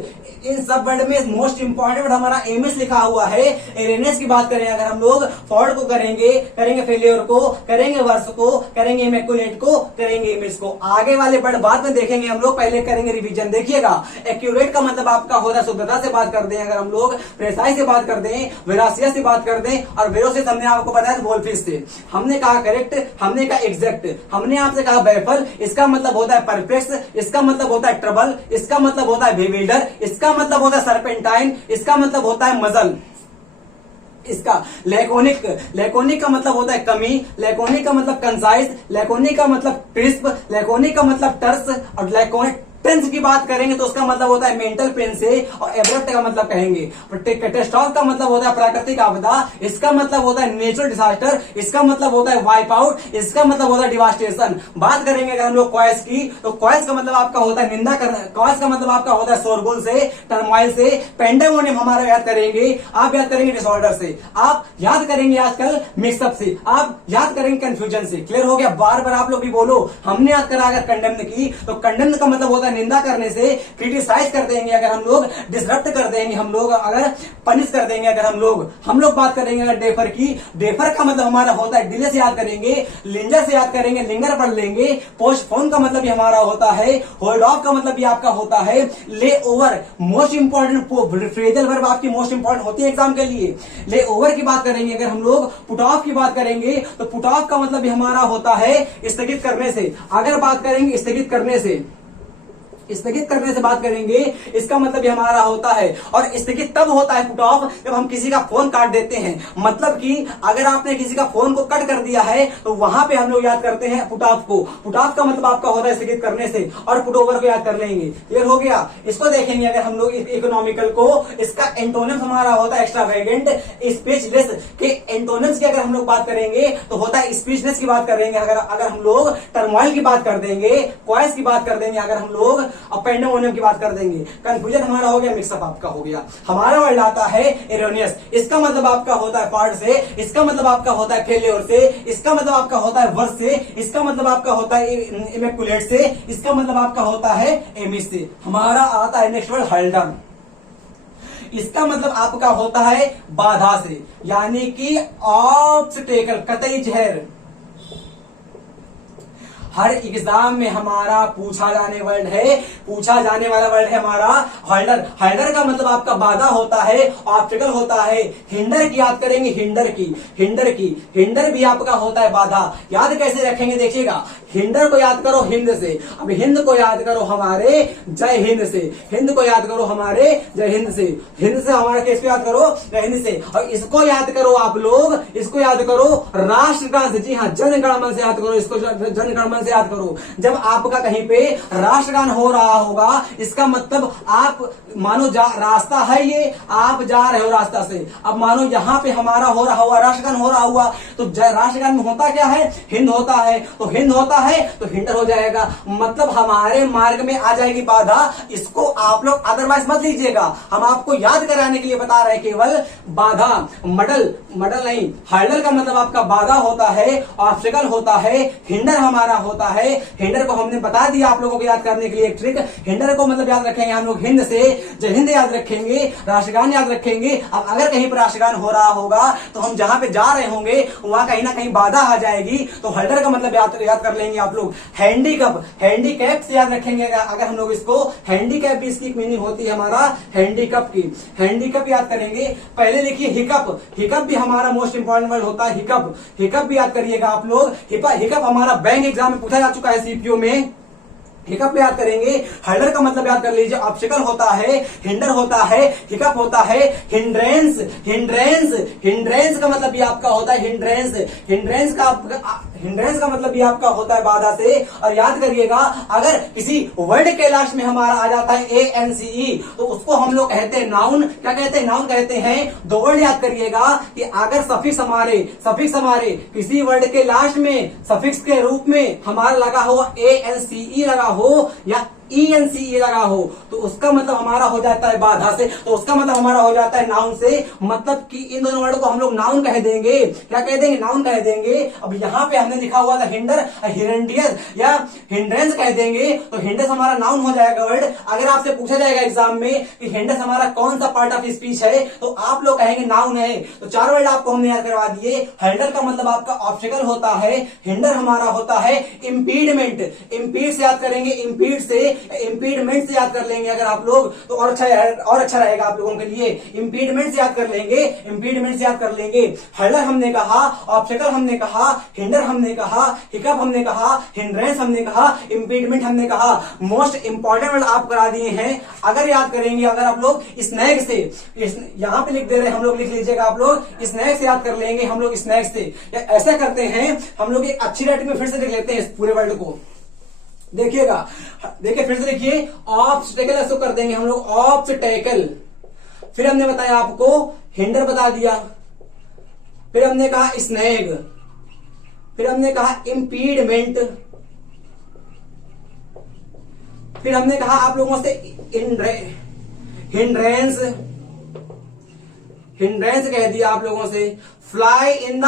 इन सब वर्ड में मोस्ट इंपॉर्टेंट वर्ड हमारा एमिस लिखा हुआ है। एरेनियस की बात करें अगर हम लोग, फॉल्ट को करेंगे, करेंगे फेलियर को, करेंगे वर्स को, करेंगे इमैकुलेट को, करेंगे एमिस को। आगे वाले वर्ड बाद में देखेंगे हम लोग, पहले करेंगे रिवीजन। देखिएगा, एक्यूरेट का मतलब आपका होता है शुद्धता से बात कर दें अगर हम लोग, प्रेसाइज से बात कर दें, वेरासियस से बात कर दें, और वेरोसिस हमने आपको बताया वोल्फिस से। हमने कहा करेक्ट, हमने कहा एग्जैक्ट, हमने आपसे कहा बैफल, इसका मतलब होता है परप्लेक्स, इसका मतलब होता है ट्रबल, इसका मतलब होता है बेविल्डर, इसका मतलब होता है सरपेंटाइन, इसका मतलब होता है मजल। इसका लैकोनिक, लैकोनिक का मतलब होता है कमी, लैकोनिक का मतलब कंसाइज, लैकोनिक का मतलब क्रिस्प, लैकोनिक का मतलब टर्स, और लैकोनिक टेंस की बात करेंगे तो उसका मतलब होता है मेंटल पेन से, और एब्रप्ट का मतलब कहेंगे। कैटास्ट्रॉफ का मतलब होता है प्राकृतिक आपदा, इसका मतलब होता है नेचुरल डिजास्टर, इसका मतलब होता है वाइप आउट, इसका मतलब होता है डिवास्टेशन। बात करेंगे अगर हम लोग क्वाइस की, तो क्वाइस का मतलब आपका होता है निंदा करना, क्वाइस का मतलब आपका होता है शोरगुल से, टर्मोइल से। पेंडेमोनियम हमारा याद करेंगे, आप याद करेंगे डिसऑर्डर से, आप याद करेंगे आजकल मिक्सअप से, आप याद करेंगे कंफ्यूजन से। क्लियर हो गया? बार बार आप लोग भी बोलो, हमने याद करा अगर कंडेम्न की, तो कंडेम्न का मतलब होता है निंदा करने से, क्रिटिसाइज कर देंगे अगर हम लोग, डिसरप्ट कर देंगे हम लोग, अगर पनिश कर देंगे अगर हम लोग बात करेंगे अगर डेफर की, डेफर का मतलब हमारा होता है डिले से याद करेंगे, लिंजर से याद करेंगे, लिंगर पढ़ लेंगे, पोस्टपोन का मतलब भी हमारा होता है, होल्ड ऑफ का मतलब भी आपका होता है, ले over. Most important phrasal verb आपकी मोस्ट इंपॉर्टेंट होती है एग्जाम के लिए। ले ओवर की बात करेंगे अगर हम लोग, पुट ऑफ की बात करेंगे तो पुट ऑफ का मतलब भी हमारा होता है स्थगित करने से। अगर बात करेंगे स्थगित करने से, स्थगित करने से बात करेंगे, इसका मतलब भी हमारा होता है। और स्थगित तब होता है पुट ऑफ जब हम किसी का फोन काट देते हैं। मतलब कि अगर आपने किसी का फोन को कट कर दिया है तो वहां पे हम लोग याद करते हैं पुट ऑफ को। पुट ऑफ का मतलब आपका होता है स्थगित करने से, और पुट ओवर को याद कर लेंगे। क्लियर हो गया? इसको देखेंगे अगर हम लोग इकोनॉमिकल को, इसका एंटोनिम्स हमारा होता है एक्स्ट्रावेगेंट, स्पीचलेस के एंटोनिम्स की अगर हम लोग बात करेंगे तो होता है स्पीचलेस की बात करेंगे। अगर हम लोग टर्मोइल की बात कर देंगे, क्वाइस की बात कर देंगे, अगर हम लोग और पेंडेमोनियम की बात कर देंगे। कंफ्यूजन हमारा हो गया, मिक्सअप आपका हो गया। हमारा वर्ड आता है एरोनियस, इसका मतलब आपका होता है फॉल्ट से, इसका मतलब आपका होता है फेलियर से, इसका मतलब आपका होता है वर्स से, इसका मतलब आपका होता है इमैकुलेट से, इसका मतलब आपका होता है एमिस से। हमारा आता है नेक्स्ट वर्ड हल्डन, इसका मतलब आपका होता है बाधा से, यानी कि ऑब्स्टेकल, कतई जहर। हर एग्जाम में हमारा पूछा जाने वाला वर्ड है हमारा हाइडर। हाइडर का मतलब आपका बाधा होता है, ऑब्स्टेकल होता है। हिंडर की याद करेंगे, हिंडर भी आपका होता है बाधा। याद कैसे रखेंगे देखिएगा, हिंडर को याद करो हिंद से, अब हिंद को याद करो हमारे जय हिंद से, हिंद को याद करो हमारे जय हिंद से, हिंद से हमारा किसको याद करो, जय हिंद से। और इसको याद करो आप लोग, इसको याद करो राष्ट्रगान से। जी हाँ, जनगणमन से याद करो, इसको जनगणमन से याद करो। जब आपका कहीं पे राष्ट्रगान हो रहा होगा, इसका मतलब आप मानो रास्ता है ये, आप जा रहे हो रास्ता से। अब मानो यहाँ पे हमारा हो रहा हुआ राष्ट्रगान हो रहा हुआ, तो राष्ट्रगान में होता क्या है, हिंद होता है। तो हिंद होता है तो हिंडर हो जाएगा, मतलब हमारे मार्ग में आ जाएगी बाधा। इसको आप लोग अदरवाइज मत लीजिएगा, हम आपको याद कराने के लिए बता रहे हैं केवल बाधा। मडल नहीं, हाइडर का मतलब आपका बाधा होता है, ऑब्स्टेकल होता है, हिंडर हमारा होता है। हिंडर को हमने बता दिया आप लोगों को याद करने के लिए एक ट्रिक। हिंडर को मतलब याद रखेंगे हम लोग हिंद से, जय हिंद याद रखेंगे, राष्ट्रगान याद रखेंगे। अब अगर कहीं पर राष्ट्रगान हो रहा होगा तो हम जहां पे जा रहे होंगे वहां कहीं ना कहीं बाधा आ जाएगी, तो हाइडर का मतलब याद कर लेंगे आप लोग। हैंडीकैप से याद रखेंगे अगर हम लोग इसको, हैंडीकैप भी इसकी मीनिंग होती है हमारा हैंडीकैप की। हैंडीकैप याद करेंगे। पहले देखिए हिकअप भी हमारा मोस्ट इंपॉर्टेंट वर्ड होता है, हिकअप भी याद करिएगा आप लोग। हिकअप हमारा बैंक एग्जाम में पूछा जा चुका है सीपीओ में, हिकअप याद करेंगे। हाइडर का मतलब याद कर लीजिए, ऑब्स्टेकल होता है, हिंडर होता है, हिकअप होता है। हिंड्रेंस का मतलब भी आपका होता है हिंड्रेंस का मतलब भी आपका होता है बाधा से। और याद करिएगा, अगर किसी वर्ड के लास्ट में हमारा आ जाता है ANCE, तो उसको हम लोग कहते हैं नाउन। क्या कहते हैं, नाउन कहते हैं। दो वर्ड याद करिएगा कि अगर सफिक्स हमारे किसी वर्ड के लास्ट में सफिक्स के रूप में हमारा लगा हुआ ANCE लगा हो या ENCE लगा हो, तो उसका मतलब हमारा हो जाता है बाधा से, तो उसका मतलब हमारा हो जाता है नाउन से। मतलब कि इन दोनों वर्ड को हम लोग नाउन कह देंगे। क्या कह देंगे, नाउन कह देंगे। अब यहाँ पे हमने लिखा हुआ था हिंडर, हिरेंडियस या हिंड्रेंस कह देंगे, तो हिंडस हमारा नाउन हो जाएगा वर्ड। अगर आपसे पूछा जाएगा एग्जाम में कि हिंडस हमारा कौन सा पार्ट ऑफ स्पीच है, तो आप लोग कहेंगे नाउन है। तो चार वर्ड आपको हमने याद करवा दिए। हाइडर का मतलब आपका ऑब्स्टेकल होता है, हिंडर हमारा होता है इम्पीडमेंट। इम्पीड से याद करेंगे, इम्पीडमेंट से याद कर लेंगे अगर आप लोग, तो और अच्छा रहेगा आप लोगों के लिए। इम्पीडमेंट से याद कर लेंगे। हाइडर हमने कहा, ऑब्स्टेकल हमने कहा, हिंडर हमने कहा, हिकअप हमने कहा, हिंड्रेंस हमने कहा, इम्पीडमेंट हमने कहा। मोस्ट इंपॉर्टेंट वर्ड आप करा दिए हैं। अगर याद करेंगे, अगर आप लोग स्नैक से, यहां पे लिख दे रहे हैं हम लोग, लिख लीजिएगा आप लोग, स्नैक से याद कर लेंगे हम लोग। स्नैक से ऐसा करते हैं हम लोग, एक अच्छी राइटिंग में फिर से लिख लेते हैं इस पूरे वर्ड को। देखिए फिर से देखिए, ऑब्स्टेकल ऐसे कर देंगे हम लोग, ऑब्स्टेकल। फिर हमने बताया आपको हिंडर बता दिया, फिर हमने कहा स्नैग, फिर हमने कहा इम्पीडमेंट, फिर हमने कहा आप लोगों से हिंड्रेंस कह दिया आप लोगों से। फ्लाई इन द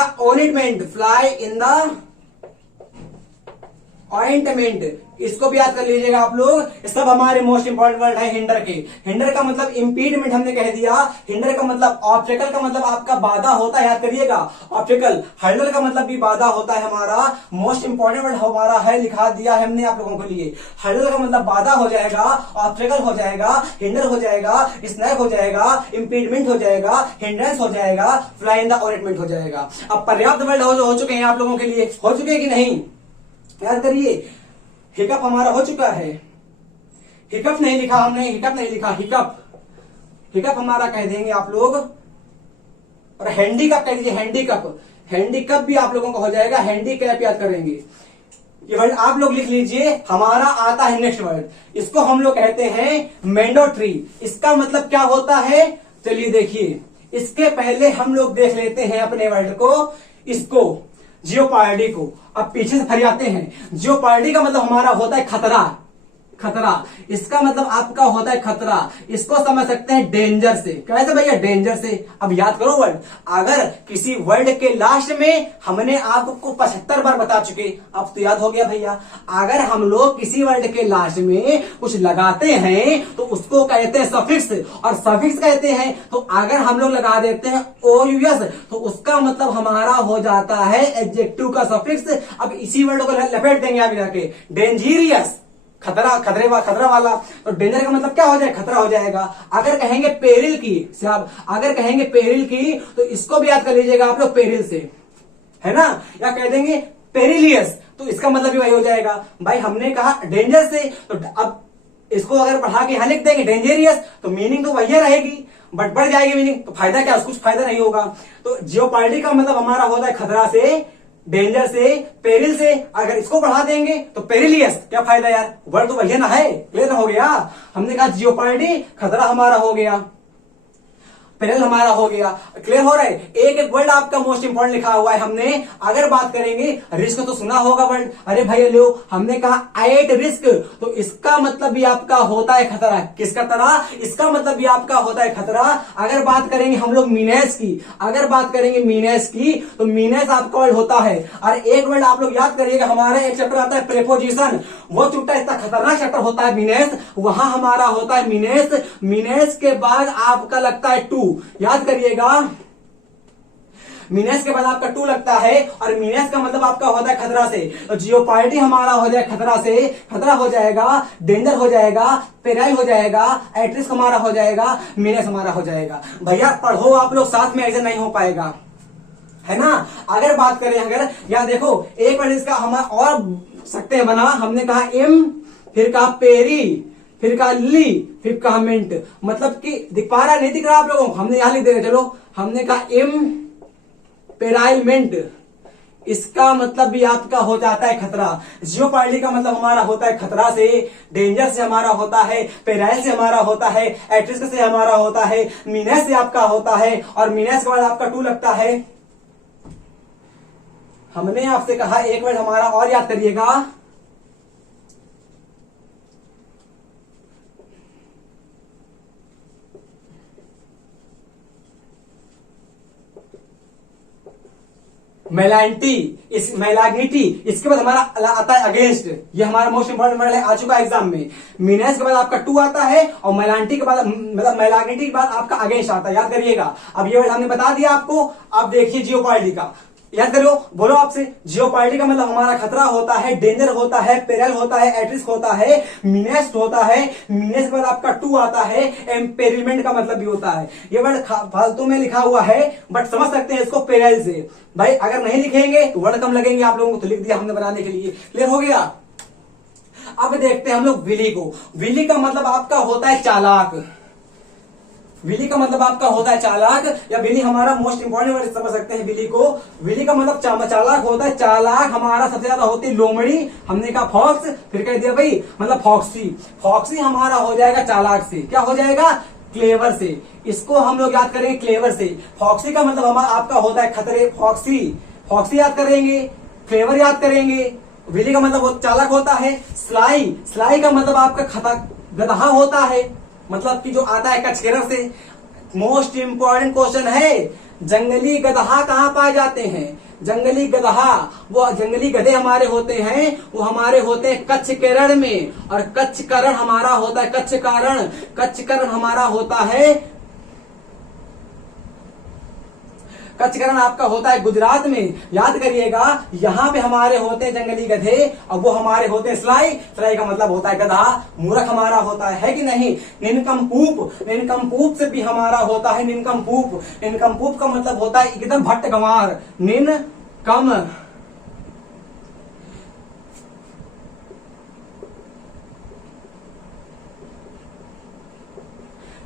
ऑइंटमेंट, इसको भी याद कर लीजिएगा आप लोग। ये सब हमारे मोस्ट इंपॉर्टेंट वर्ड है हिंडर के। हिंडर का मतलब इम्पीडमेंट हमने कह दिया। हिंडर का मतलब ऑब्स्टेकल का मतलब आपका बाधा होता है, याद करिएगा, ऑब्स्टेकल। हाइडर का मतलब भी बाधा होता है हमारा। मोस्ट इंपॉर्टेंट वर्ड हमारा है, लिखा दिया है हमने आप लोगों के लिए। हाइडर का मतलब बाधा हो जाएगा, ऑब्स्टेकल हो जाएगा, हिंडर हो जाएगा, स्नैक हो जाएगा, इम्पीडमेंट हो जाएगा, हिंड्रेंस हो जाएगा, फ्लाई इन द ऑइंटमेंट हो जाएगा। अब पर्याप्त वर्ड हो चुके हैं आप लोगों के लिए, हो चुके हैं कि नहीं, याद करिए। हिकअप हमारा हो चुका है, हिकअप नहीं लिखा हमने, हिकअप हमारा कह देंगे आप लोग। और हैंडीकैप कह दीजिए, हैंडीकैप भी आप लोगों को हो जाएगा, हैंडीकैप याद करेंगे। ये वर्ड आप लोग लिख लीजिए। हमारा आता है नेक्स्ट वर्ड, इसको हम लोग कहते हैं मैंडेटरी। इसका मतलब क्या होता है, चलिए देखिए। इसके पहले हम लोग देख लेते हैं अपने वर्ड को, इसको जियोपार्डी को। अब पीछे से फरियाते हैं। जियोपार्डी का मतलब हमारा होता है खतरा, खतरा, इसका मतलब आपका होता है खतरा। इसको समझ सकते हैं डेंजर से। कैसे भैया? डेंजर से। अब याद करो वर्ड, अगर किसी वर्ड के लास्ट में हमने आपको 75 बार बता चुके, अब तो याद हो गया भैया। अगर हम लोग किसी वर्ड के लास्ट में कुछ लगाते हैं तो उसको कहते हैं सफिक्स, और सफिक्स कहते हैं तो अगर हम लोग लगा देते हैं OUS तो उसका मतलब हमारा हो जाता है एडजेक्टिव का सफिक्स। अब इसी वर्ड को लपेट देंगे आगे जाके, डेंजरियस, खतरा, खतरा वाला। तो डेंजर का मतलब क्या हो जाएगा? खतरा हो जाएगा। अगर कहेंगे पेरिल की, साहब अगर कहेंगे पेरिल की तो इसको भी याद कर लीजिएगा आप लोग, पेरिल से, है ना। या कह देंगे पेरिलियस तो इसका मतलब भी वही हो जाएगा। भाई हमने कहा डेंजर से, तो अब इसको अगर बढ़ा के यहां लिख देंगे डेंजरियस तो मीनिंग तो वही रहेगी, बट बढ़ जाएगी मीनिंग, तो फायदा क्या? कुछ फायदा नहीं होगा। तो जियोपॉलिटी का मतलब हमारा होता है खतरा से, डेंजर से, पेरिल से। अगर इसको बढ़ा देंगे तो पेरिलियस, क्या फायदा यार? वर्ड तो वही ना है। क्लियर हो गया? हमने कहा जियोपॉलिटी खतरा हमारा हो गया, पेरिल हमारा हो गया। क्लियर हो रहा है? एक एक वर्ड आपका मोस्ट इंपोर्टेंट लिखा हुआ है हमने। अगर बात करेंगे रिस्क तो सुना होगा वर्ड, अरे भाई लो हमने कहा एट रिस्क, तो इसका मतलब भी आपका होता है खतरा। किसका तरह? इसका मतलब भी आपका होता है खतरा। अगर बात करेंगे हम लोग मीनेस की, अगर बात करेंगे मीनेस की तो मीनेस आपका वर्ड होता है। और एक वर्ड आप लोग याद करिएगा, हमारा एक चैप्टर आता है प्रेपोजिशन, वो चुट्टा इतना खतरनाक चैप्टर होता है मीनेस, वहां हमारा होता है मीनेस। मीनेस के बाद आपका लगता है टू, याद करिएगा, मीनेस के बाद आपका टू लगता है, और मीनेस का मतलब आपका होता है खतरा से। तो जियोपॉलिटी हमारा हो जाएगा खतरा से, खतरा हो जाएगा, डेंजर हो जाएगा, पेराइल हो जाएगा, एट्रिस हमारा हो जाएगा, मीनेस हमारा हो जाएगा। भैया पढ़ो आप लोग साथ में, ऐसे नहीं हो पाएगा, है ना। अगर बात करें, अगर यहां देखो एक बार इसका हम और सकते हैं बना, हमने कहा एम, फिर कहा पेरी, फिर कहा ली, फिर कहा मिंट, मतलब कि दिख पा रहा नहीं दिख रहा आप लोगों को? हमने यहां लिख देगा, चलो हमने कहा एम पेराइलमेंट, इसका मतलब भी आपका हो जाता है खतरा। जियोपॉलिटी का मतलब हमारा होता है खतरा से, डेंजर से हमारा होता है, पेराइल से हमारा होता है, एट्रिस्क से हमारा होता है, मीनेस से आपका होता है, और मीनेस के बाद आपका टू लगता है। हमने आपसे कहा एक वर्ड हमारा और याद करिएगा, मेलानिटी, इस मेलाग्निटी, इसके बाद हमारा आता है अगेंस्ट, ये हमारा मोस्ट इंपोर्टेंट वर्ड है, आ चुका है एग्जाम में। मीनेस के बाद आपका टू आता है, और मेलानिटी के बाद मतलब मेलाग्निटी के बाद आपका अगेंस्ट आता है, याद करिएगा। अब ये वर्ड हमने बता दिया आपको। अब देखिए जियोपॉलिटी का, याद करो, बोलो आपसे, जियोपॉलिटी का मतलब हमारा खतरा होता है, डेंजर होता है, पेरिल होता है, एट्रिस्क होता है, मीनेस होता है, मीनेस के बाद आपका टू आता है, एम्पेरिलमेंट का मतलब भी होता है। ये वर्ड फालतू में लिखा हुआ है, बट समझ सकते हैं इसको पेरिल से। भाई अगर नहीं लिखेंगे तो वर्ड कम लगेंगे आप लोगों को, तो लिख दिया हमने बनाने के लिए। क्लियर हो गया? अब देखते हैं हम लोग विली को। विली का मतलब आपका होता है चालाक, विली का मतलब आपका होता है चालाक, या विली हमारा मोस्ट इंपोर्टेंट वर्ड समझ सकते हैं विली को। विली का मतलब चालाक होता है। चालाक हमारा सबसे ज्यादा होती है लोमड़ी, हमने कहा फॉक्स, फिर कह दिया भाई मतलब फॉक्सी। फॉक्सी हमारा हो जाएगा चालाक से, क्या हो जाएगा? क्लेवर से। इसको हम लोग याद करेंगे क्लेवर से। फॉक्सी का मतलब हमारा आपका होता है खतरे, फॉक्सी, फॉक्सी याद करेंगे, क्लेवर याद करेंगे। विली का मतलब वो चालाक होता है। स्लाई, स्लाई का मतलब आपका गधा होता है, मतलब कि जो आता है कचकेरर से। मोस्ट इंपोर्टेंट क्वेश्चन है, जंगली गधा कहां पाए जाते हैं? जंगली गधा, वो जंगली गधे हमारे होते हैं, वो हमारे होते हैं कच्छ केरल में, और कच्छ करण हमारा होता है, कच्छ कारण, कच्छ करण हमारा होता है, कच्छकरण आपका होता है गुजरात में। याद करिएगा, यहां पे हमारे होते हैं जंगली गधे, और वो हमारे होते हैं स्लाई। स्लाई का मतलब होता है गधा। मूर्ख हमारा होता है कि नहीं? निनकमपूप, निनकमपूप से भी हमारा होता है निनकमपूप। निनकमपूप का मतलब होता है एकदम भट्ट गंवार, निन कम।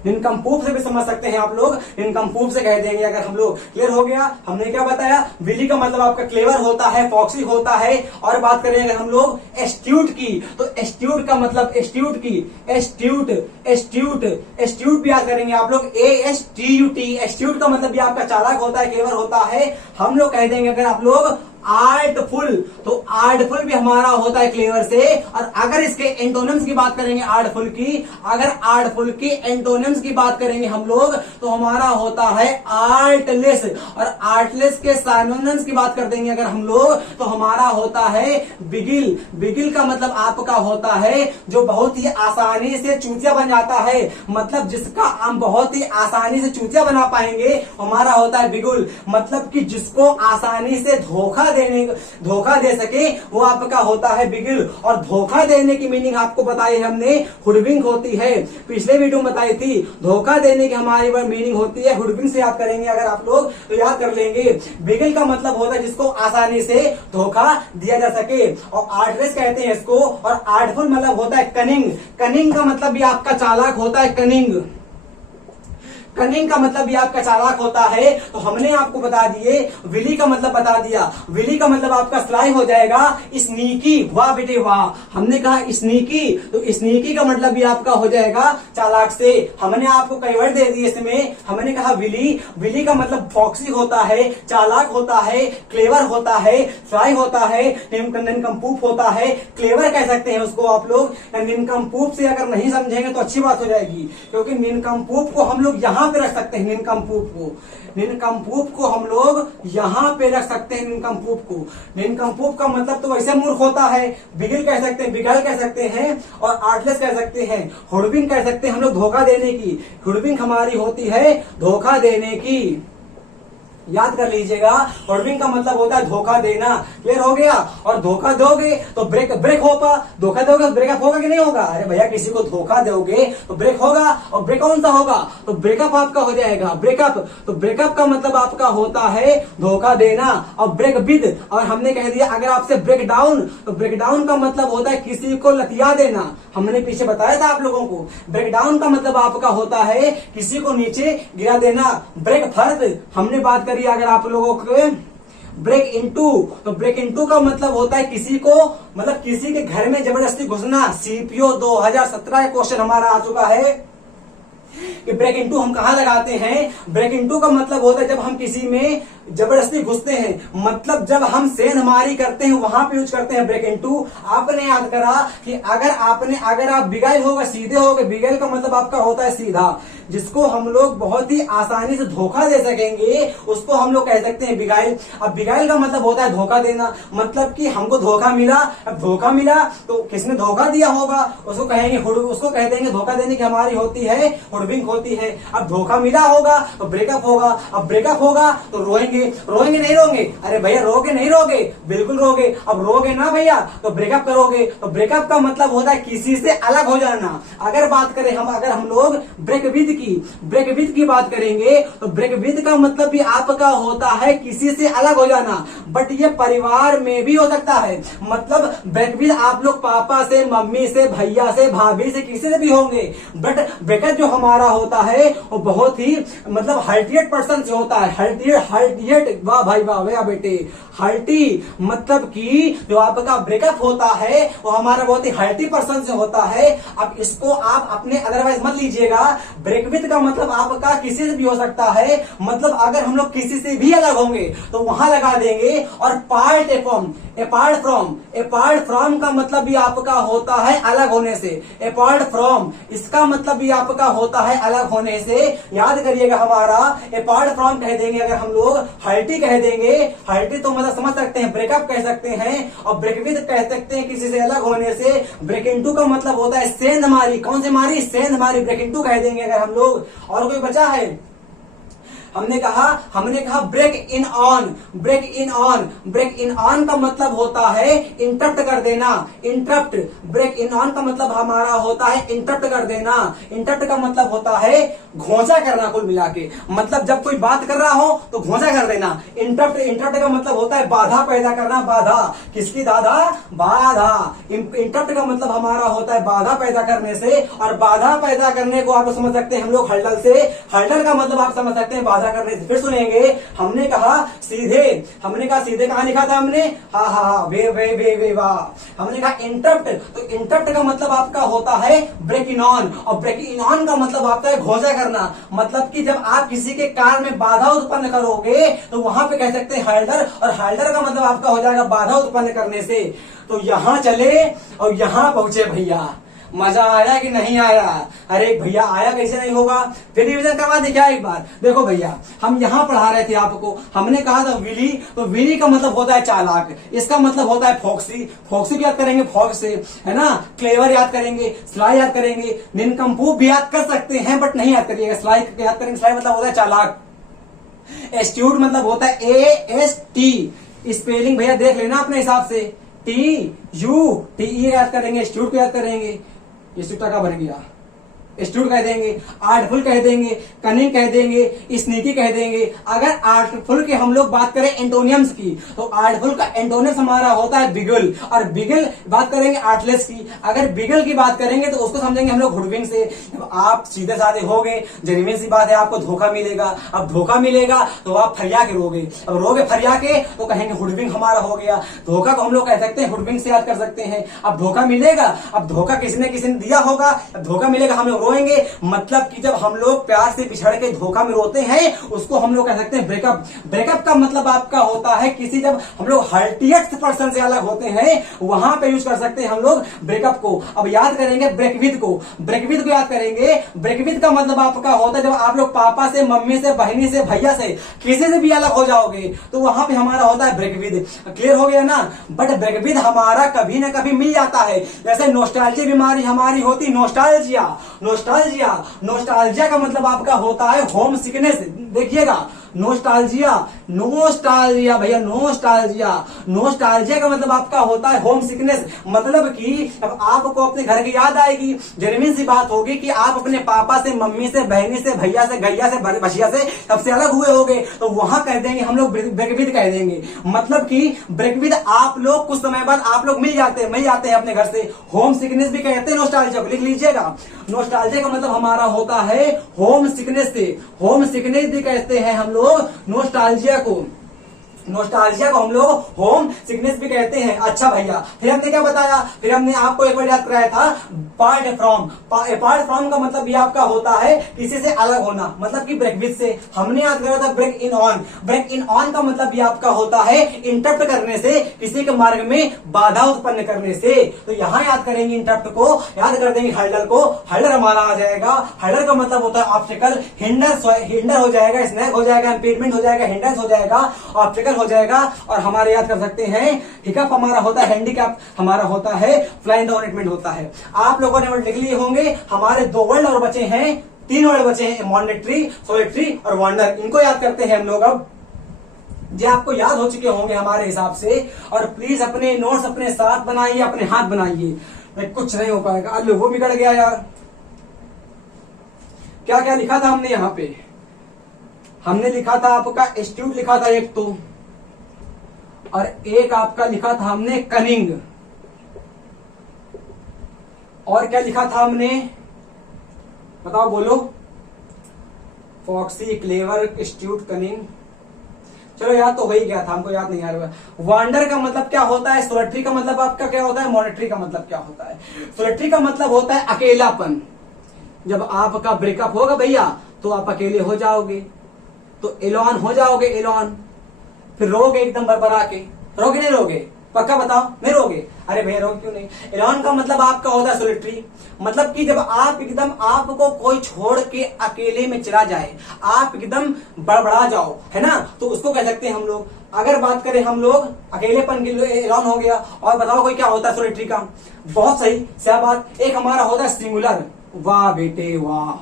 निनकमपूप से भी समझ सकते हैं आप लोग, निनकमपूप से कह देंगे अगर हम लोग। क्लियर हो गया? हमने क्या बताया? विली का मतलब आपका क्लेवर होता है, फॉक्सी होता है। और बात करें अगर हम लोग एस्ट्यूट की, तो एस्ट्यूट का मतलब एस्ट्यूट की, एस्ट्यूट, एस्ट्यूट, एस्ट्यूट भी याद करेंगे आप लोग, ASTUT। एस्ट्यूट का मतलब भी आपका चालाक होता है, क्लेवर होता है। हम लोग कह देंगे अगर आप लोग आर्टफुल, तो आर्टफुल भी हमारा होता है क्लेवर से। और अगर इसके एंटोनिम्स की बात करेंगे आर्टफुल की, अगर आर्टफुल की एंटोनिम्स की बात करेंगे हम लोग तो हमारा होता है आर्टलेस। और आर्टलेस के सिनोनिम्स की बात कर देंगे अगर हम लोग तो हमारा होता है बिगिल। बिगिल का मतलब आपका होता है जो बहुत ही आसानी से चूतिया बन जाता है, मतलब जिसका हम बहुत ही आसानी से चूतिया बना पाएंगे, हमारा होता है बिगुल। मतलब कि जिसको आसानी से धोखा दे सके वो आपका होता है बिगिल। और धोखा देने की मीनिंग आपको बताई हमने, हुडविंक होती है, पिछले वीडियो में बताई थी। धोखा देने की हमारी मीनिंग होती है, हुडविंक से याद करेंगे अगर आप लोग तो याद कर लेंगे। बिगिल का मतलब होता है जिसको आसानी से धोखा दिया जा सके, और आर्टलेस कहते हैं इसको। और आर्टफुल मतलब होता है कनिंग। कनिंग का मतलब भी आपका चालाक होता है, कनिंग। कनिंग का मतलब भी आपका चालाक होता है। तो हमने आपको बता दिए, विली का मतलब बता दिया। विली का मतलब आपका स्लाई हो जाएगा स्नीकी, वाह बेटे वाह। हमने कहा स्नीकी, तो स्नीकी का मतलब भी आपका हो जाएगा चालाक से। हमने आपको कई वर्ड दे दिए इसमें। हमने कहा विली, विली का मतलब फॉक्सी होता है, चालाक होता है, क्लेवर होता है, स्लाई होता है, निनकम्पूफ होता है। क्लेवर कह सकते हैं उसको आप लोग। निनकम्पूफ से अगर नहीं समझेंगे तो अच्छी बात हो जाएगी, क्योंकि निनकम्पूफ को हम लोग यहां पे रख सकते हैं। निनकम्पूफ को हम लोग यहां पे रख सकते हैं। निनकम्पूफ का मतलब तो वैसे मूर्ख होता है। बिगिल कह सकते हैं, बिगल कह सकते हैं, और आर्टलेस कह सकते हैं, हुडविंक कह सकते हैं हम लोग धोखा देने की। हुडविंक हमारी होती है धोखा देने की, याद कर लीजिएगा। हुडविंक का मतलब होता है धोखा देना। क्लियर हो गया। और धोखा दोगे तो ब्रेक होगा, धोखा दोगे तो ब्रेकअप होगा कि नहीं होगा? अरे भैया किसी को धोखा दोगे तो ब्रेक होगा, और ब्रेक कौन सा होगा? तो ब्रेकअप आपका हो जाएगा, ब्रेकअप। तो ब्रेकअप का मतलब आपका होता है धोखा देना। और ब्रेक विद, और हमने कह दिया अगर आपसे ब्रेक डाउन, तो ब्रेक डाउन का मतलब होता है किसी को लतिया देना। हमने पीछे बताया था आप लोगों को, ब्रेक डाउन का मतलब आपका होता है किसी को नीचे गिरा देना। ब्रेक फर्द हमने बात करी अगर आप लोगों को। ब्रेक इनटू, तो ब्रेक इनटू का मतलब होता है किसी को, मतलब किसी के घर में जबरदस्ती घुसना। सीपीओ 2017 का क्वेश्चन हमारा आ चुका है कि ब्रेक इनटू हम कहां लगाते हैं। ब्रेक इनटू का मतलब होता है जब हम किसी में जबरदस्ती घुसते हैं, मतलब जब हम सेंधमारी करते हैं वहां पे यूज करते हैं ब्रेक इनटू। आपने याद करा कि अगर आप बिगाइल होगा, सीधे होगे। बिगाइल का मतलब आपका होता है सीधा, जिसको हम लोग बहुत ही आसानी से धोखा दे सकेंगे उसको हम लोग कह सकते हैं बिगाइल। अब बिगाइल का मतलब होता है धोखा देना, मतलब कि हमको धोखा मिला। अब धोखा मिला तो किसने धोखा दिया होगा उसको कहेंगे, उसको कह देंगे धोखा देने की हमारी होती है हुडविंक होती है। अब धोखा मिला होगा तो ब्रेकअप होगा। अब ब्रेकअप होगा तो रोएंगे नहीं रोगे? अरे भैया रोगे नहीं रोगे? बिल्कुल रोगे। अब रोगे ना भैया तो ब्रेकअप करोगे। तो ब्रेकअप का मतलब होता है किसी से अलग हो जाना। अगर बात करें अगर हम लोग ब्रेक विद की बात करेंगे तो ब्रेक विद का मतलब भी आपका होता है किसी से अलग हो जाना। बट ये परिवार में भी हो सकता है, मतलब ब्रेक विद आप लोग पापा से, मम्मी से, भैया से, भाभी से, किसी से भी होंगे। बट ब्रेकअप जो हमारा होता है वो बहुत ही मतलब हर्टियट पर्सन से होता है। हर्टियट, वाह भाई वाह, भैया बेटे। हर्टी मतलब कि जो आपका ब्रेकअप होता है वो हमारा बहुत ही हर्टी पर्सन से होता है। अब इसको आप अपने अदरवाइज मत लीजिएगा। ब्रेक विद का मतलब आपका किसी से भी हो सकता है, मतलब अगर हम लोग किसी से भी अलग होंगे तो वहां लगा देंगे। और अपार्ट फ्रॉम का मतलब भी आपका होता है अलग होने से। अपार्ट फ्रॉम इसका मतलब भी आपका होता है अलग होने से। याद करिएगा हमारा अपार्ट फ्रॉम कह देंगे अगर हम लोग, हर्टी कह देंगे। हर्टी तो मतलब समझ सकते हैं, ब्रेकअप कह सकते हैं, और ब्रेक विद कह सकते हैं किसी से अलग होने से। ब्रेक इनटू का मतलब होता है सेंधमारी। कौन सी मारी? सेंधमारी। ब्रेक इनटू कह देंगे अगर हम लोग। और कोई बचा है? हमने कहा ब्रेक इन ऑन का मतलब होता है इंटरप्ट कर देना। इंटरप्ट, ब्रेक इन ऑन का मतलब हमारा होता है इंटरप्ट कर देना। इंटरप्ट का मतलब होता है घोंचा करना। कुल मिला के मतलब जब कोई बात कर रहा हो तो घोंचा कर देना। इंटरप्ट का मतलब होता है बाधा पैदा करना। बाधा किसकी? बाधा। इंटरप्ट का मतलब हमारा होता है बाधा पैदा करने से। और बाधा पैदा करने को आप समझ सकते हैं हम लोग हर्डल से। हर्डल का मतलब आप समझ सकते हैं बाधा करने से। फिर सुनेंगे, हमने कहा सीधे कहा लिखा था हमने, हा हा हा, वे वाह। हमने कहा इंटरप्ट, तो इंटरप्ट का मतलब आपका होता है ब्रेक इन ऑन, और ब्रेक इन ऑन का मतलब आपका है घोषणा करना। मतलब कि जब आप किसी के कार्य में बाधा उत्पन्न करोगे तो वहां पे कह सकते हैं हाल्टर, और हाल्टर का मतलब आपका हो जाएगा बाधा उत्पन्न करने से। तो यहां चले और यहां पहुंचे भैया, मजा आया कि नहीं आया? अरे भैया आया कैसे नहीं होगा? फिर रिवीजन करवा दे क्या एक बार? देखो भैया, हम यहां पढ़ा रहे थे आपको, हमने कहा था विली, तो विली का मतलब होता है चालाक, इसका मतलब होता है फॉक्सी। फॉक्सी भी याद करेंगे फॉक्स से, है ना। क्लेवर याद करेंगे, स्लाई याद करेंगे, निनकम्पू भी याद कर सकते हैं बट नहीं याद करिएगा, स्लाई याद करेंगे। स्लाई मतलब होता है चालाक। एस्ट्यूट मतलब होता है AST, स्पेलिंग भैया देख लेना अपने हिसाब से, TUTE याद करेंगे, एस्ट्यूट को याद करेंगे। ये सुट्टा का बन गया, स्टूड कह देंगे, आर्टफुल कह देंगे, कनिंग कह देंगे, स्नीकी कह देंगे। अगर आर्टफुल की हम लोग बात करें एंटोनियम्स की, तो आर्टफुल का एंटोनियम्स हमारा होता है बिगल, और बिगल बात करेंगे आर्टलेस की। अगर बिगल की बात करेंगे तो उसको समझेंगे हम लोग हुडविंग से। जब आप सीधे साधे हो गए, जेन्युइन सी बात है, आपको धोखा मिलेगा। अब धोखा मिलेगा तो आप फरिया के रोगे, अब रोगे फरिया के तो कहेंगे हुडविंग हमारा हो गया। धोखा को हम लोग कह सकते हैं हुडविंग से याद कर सकते हैं। अब धोखा मिलेगा, अब धोखा किसी ने दिया होगा, धोखा मिलेगा, हम लोग रोएंगे। मतलब कि जब हम लोग प्यार से बिछड़ के धोखा में रोते हैं, उसको हम लोग कह सकते हैं ब्रेकअप। ब्रेकअप का मतलब आपका होता है किसी, जब हम लोग हर्टिएस्ट पर्सन से अलग होते हैं, वहां पे यूज कर सकते हैं हम लोग ब्रेकअप को। अब याद करेंगे ब्रेकविद को, ब्रेकविद को याद करेंगे। ब्रेकविद का मतलब आपका होता है जब आप लोग पापा से, मम्मी से, बहनी से, भैया से, किसी से भी अलग हो जाओगे तो वहां पे हमारा होता है ब्रेकविद। क्लियर हो गया ना। बट ब्रेकविद हमारा कभी ना कभी मिल जाता है। जैसे नोस्टैल्जिया बीमारी हमारी होती, नोस्टैल्जिया। नोस्टैल्जिया का मतलब आपका होता है होम सिकनेस। देखिएगा, नोस्टैल्जिया भैया, नोस्टैल्जिया का मतलब आपका होता है होम सिकनेस। मतलब कि अब आपको अपने घर की याद आएगी, जेन्युइन सी बात होगी कि आप अपने पापा से, मम्मी से, बहनी से, भैया से, गैया से, भैया से सबसे अलग हुए होगे, तो वहां कह देंगे हम लोग ब्रेकविद कह देंगे। मतलब कि ब्रेकविद आप लोग कुछ समय बाद आप लोग मिल जाते हैं अपने घर से। होम सिकनेस भी कहते हैं नोस्टैल्जिया को, लिख लीजिएगा। नोस्टैल्जिया का मतलब हमारा होता है होम सिकनेस से। होम सिकनेस भी कहते हैं हम लोग नोस्टैल्जिया को। नोस्टैल्जिया को हम लोग होम सिकनेस भी कहते हैं। अच्छा भैया, फिर हमने क्या बताया? फिर हमने आपको एक बार याद कराया था पार्ट फ्रॉम। पार्ट फ्रॉम का मतलब ये आपका होता है किसी से अलग होना, मतलब कि ब्रेकविद से। हमने याद कराया था break in on. Break in on का मतलब ये आपका होता है इंटरप्ट करने से, किसी के मार्ग में बाधा उत्पन्न करने से। तो यहां याद करेंगे इंटरप्ट को, याद कर देंगे हल्डर को। हल्डर हमारा आ जाएगा, हल्डर का मतलब होता है ऑब्स्टिकल। हिंडर हो जाएगा, स्नैक हो जाएगा, इंपीडमेंट हो जाएगा, हिंड्रेंस हो जाएगा, ऑब्स्टिकल हो जाएगा। और हमारे याद कर सकते हैं हिकअप हमारा होता है, हैंडीकैप हमारा होता है, फ्लाई इन द ऑनेटमेंट होता है। आप लोगों ने वर्ड लिख लिए होंगे। हमारे 2 वर्ड और बचे हैं, 3 वर्ड बचे हैं, मॉनिटरी, सोलिटरी और वंडर। इनको याद करते हैं हम लोग। अब जो आपको याद हो चुके होंगे हमारे हिसाब से, और प्लीज अपने नोट्स अपने साथ बनाइए, अपने हाथ बनाइए, कुछ नहीं हो पाएगा। अल्लू वो बिगड़ गया यार। क्या क्या लिखा था हमने यहां पे? हमने लिखा था आपका एस्ट्यूट लिखा था एक तो, और एक आपका लिखा था हमने कनिंग। और क्या लिखा था हमने? बताओ, बोलो। Foxy, clever, astute, cunning. चलो याद तो हो ही गया था, हमको याद नहीं आ रहा। वांडर का मतलब क्या होता है? सोलिटरी का मतलब आपका क्या होता है? मॉनिटरी का मतलब क्या होता है? सोलिटरी का मतलब होता है अकेलापन। जब आपका ब्रेकअप होगा भैया तो आप अकेले हो जाओगे, तो एलॉन हो जाओगे, एलॉन। फिर रोगे एकदम बरबरा के, रोगे नहीं रोगे? पक्का बताओ, नहीं रोगे? अरे भैया रोगे क्यों नहीं? एलॉन का मतलब आपका होता है सोलिटरी। मतलब कि जब आप एकदम, आपको कोई छोड़ के अकेले में चला जाए, आप एकदम बड़बड़ा जाओ, है ना, तो उसको कह सकते हैं हम लोग। अगर बात करें हम लोग अकेलेपन के लिए, एलॉन हो गया। और बताओ कोई क्या होता है सोलिटरी का? बहुत सही, क्या बात। एक हमारा होता है सिंगुलर। वाह बेटे वाह,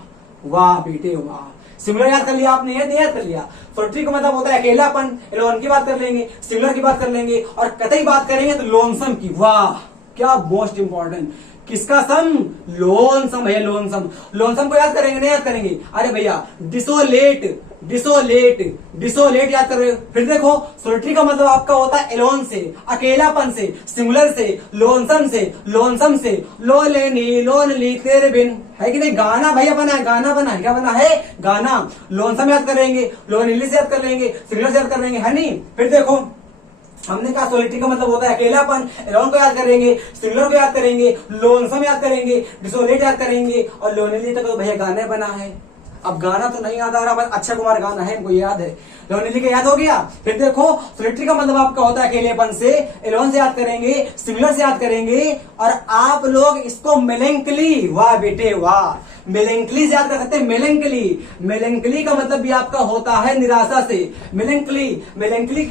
वाह बेटे वाह। सिमिलर याद कर लिया आपने? ये याद कर लिया। सोलिटरी का मतलब होता है अकेलापन। एलोन की बात कर लेंगे, सिमिलर की बात कर लेंगे, और कतई बात करेंगे तो लोनसम की। वाह, क्या मोस्ट इंपॉर्टेंट, किसका सम? लोन सम है, लोन सम। लोन सम को याद करेंगे नहीं याद करेंगे? अरे भैया डिसोलेट, डिसोलेट, डिसोलेट याद कर रहे हो? फिर देखो सोलिटरी का मतलब आपका होता है एलोन से, अकेलापन से, सिंगुलर से, लोनसम से, लोनसम से, लो लेनी लोन ली तेरे बिन, है कि नहीं? गाना भैया बना है, गाना बना है, क्या बना है? गाना। लोनसम याद कर लेंगे, लोनली से याद कर लेंगे, सिंगुलर से याद कर लेंगे, है नहीं? फिर देखो हमने कहा सोलिटरी का मतलब होता है अकेलापन, एलोन को याद करेंगे, सिंगुलर को याद करेंगे, लोनसम याद करेंगे, डिसोलेट याद करेंगे, और लोनली तक तो भैया गाने बना है। अब गाना तो नहीं याद आ रहा, बस अक्षय कुमार गाना है, इनको याद है। लोनली का याद हो गया। फिर देखो सोलिटरी का मतलब आपका होता है अकेलेपन से, एलोन से याद करेंगे, सिंगुलर से याद करेंगे, और आप लोग इसको मेलेंकली, वाह बेटे वाह, मेलेंकली से याद कर सकते हैं। मेलेंकली, मेलेंकली का मतलब भी आपका होता है निराशा से। मेलेंकली, मेलेंकली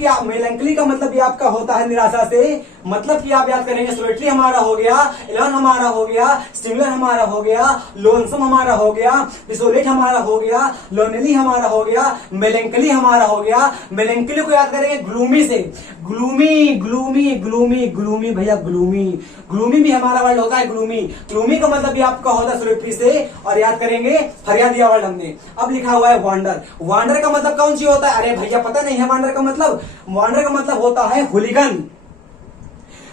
का मतलब भी आपका होता है निराशा से। मतलब कि आप याद करेंगे सोलिटरी हमारा हो गया, एलोन हमारा हो गया, सिंगुलर हमारा हो गया, लोनसम हमारा हो गया, डिसोलेट हमारा हो गया, लोनली हमारा हो गया, मेलेंकली हमारा हो गया। मेलेंकली को याद करेंगे ग्लूमी से, ग्लूमी, ग्लूमी, ग्लूमी, ग्लूमी भैया, ग्लूमी, ग्लूमी भी हमारा वर्ड होता है, ग्लूमी। ग्लूमी का मतलब भी आपका होता है सोलिटरी से, और याद करेंगे फरियाद दिया वर्ड हमने। अब लिखा हुआ है वांडर। वांडर का मतलब कौन सी होता है? अरे भैया पता नहीं है वांडर का मतलब? वांडर का मतलब होता है हुलिगन,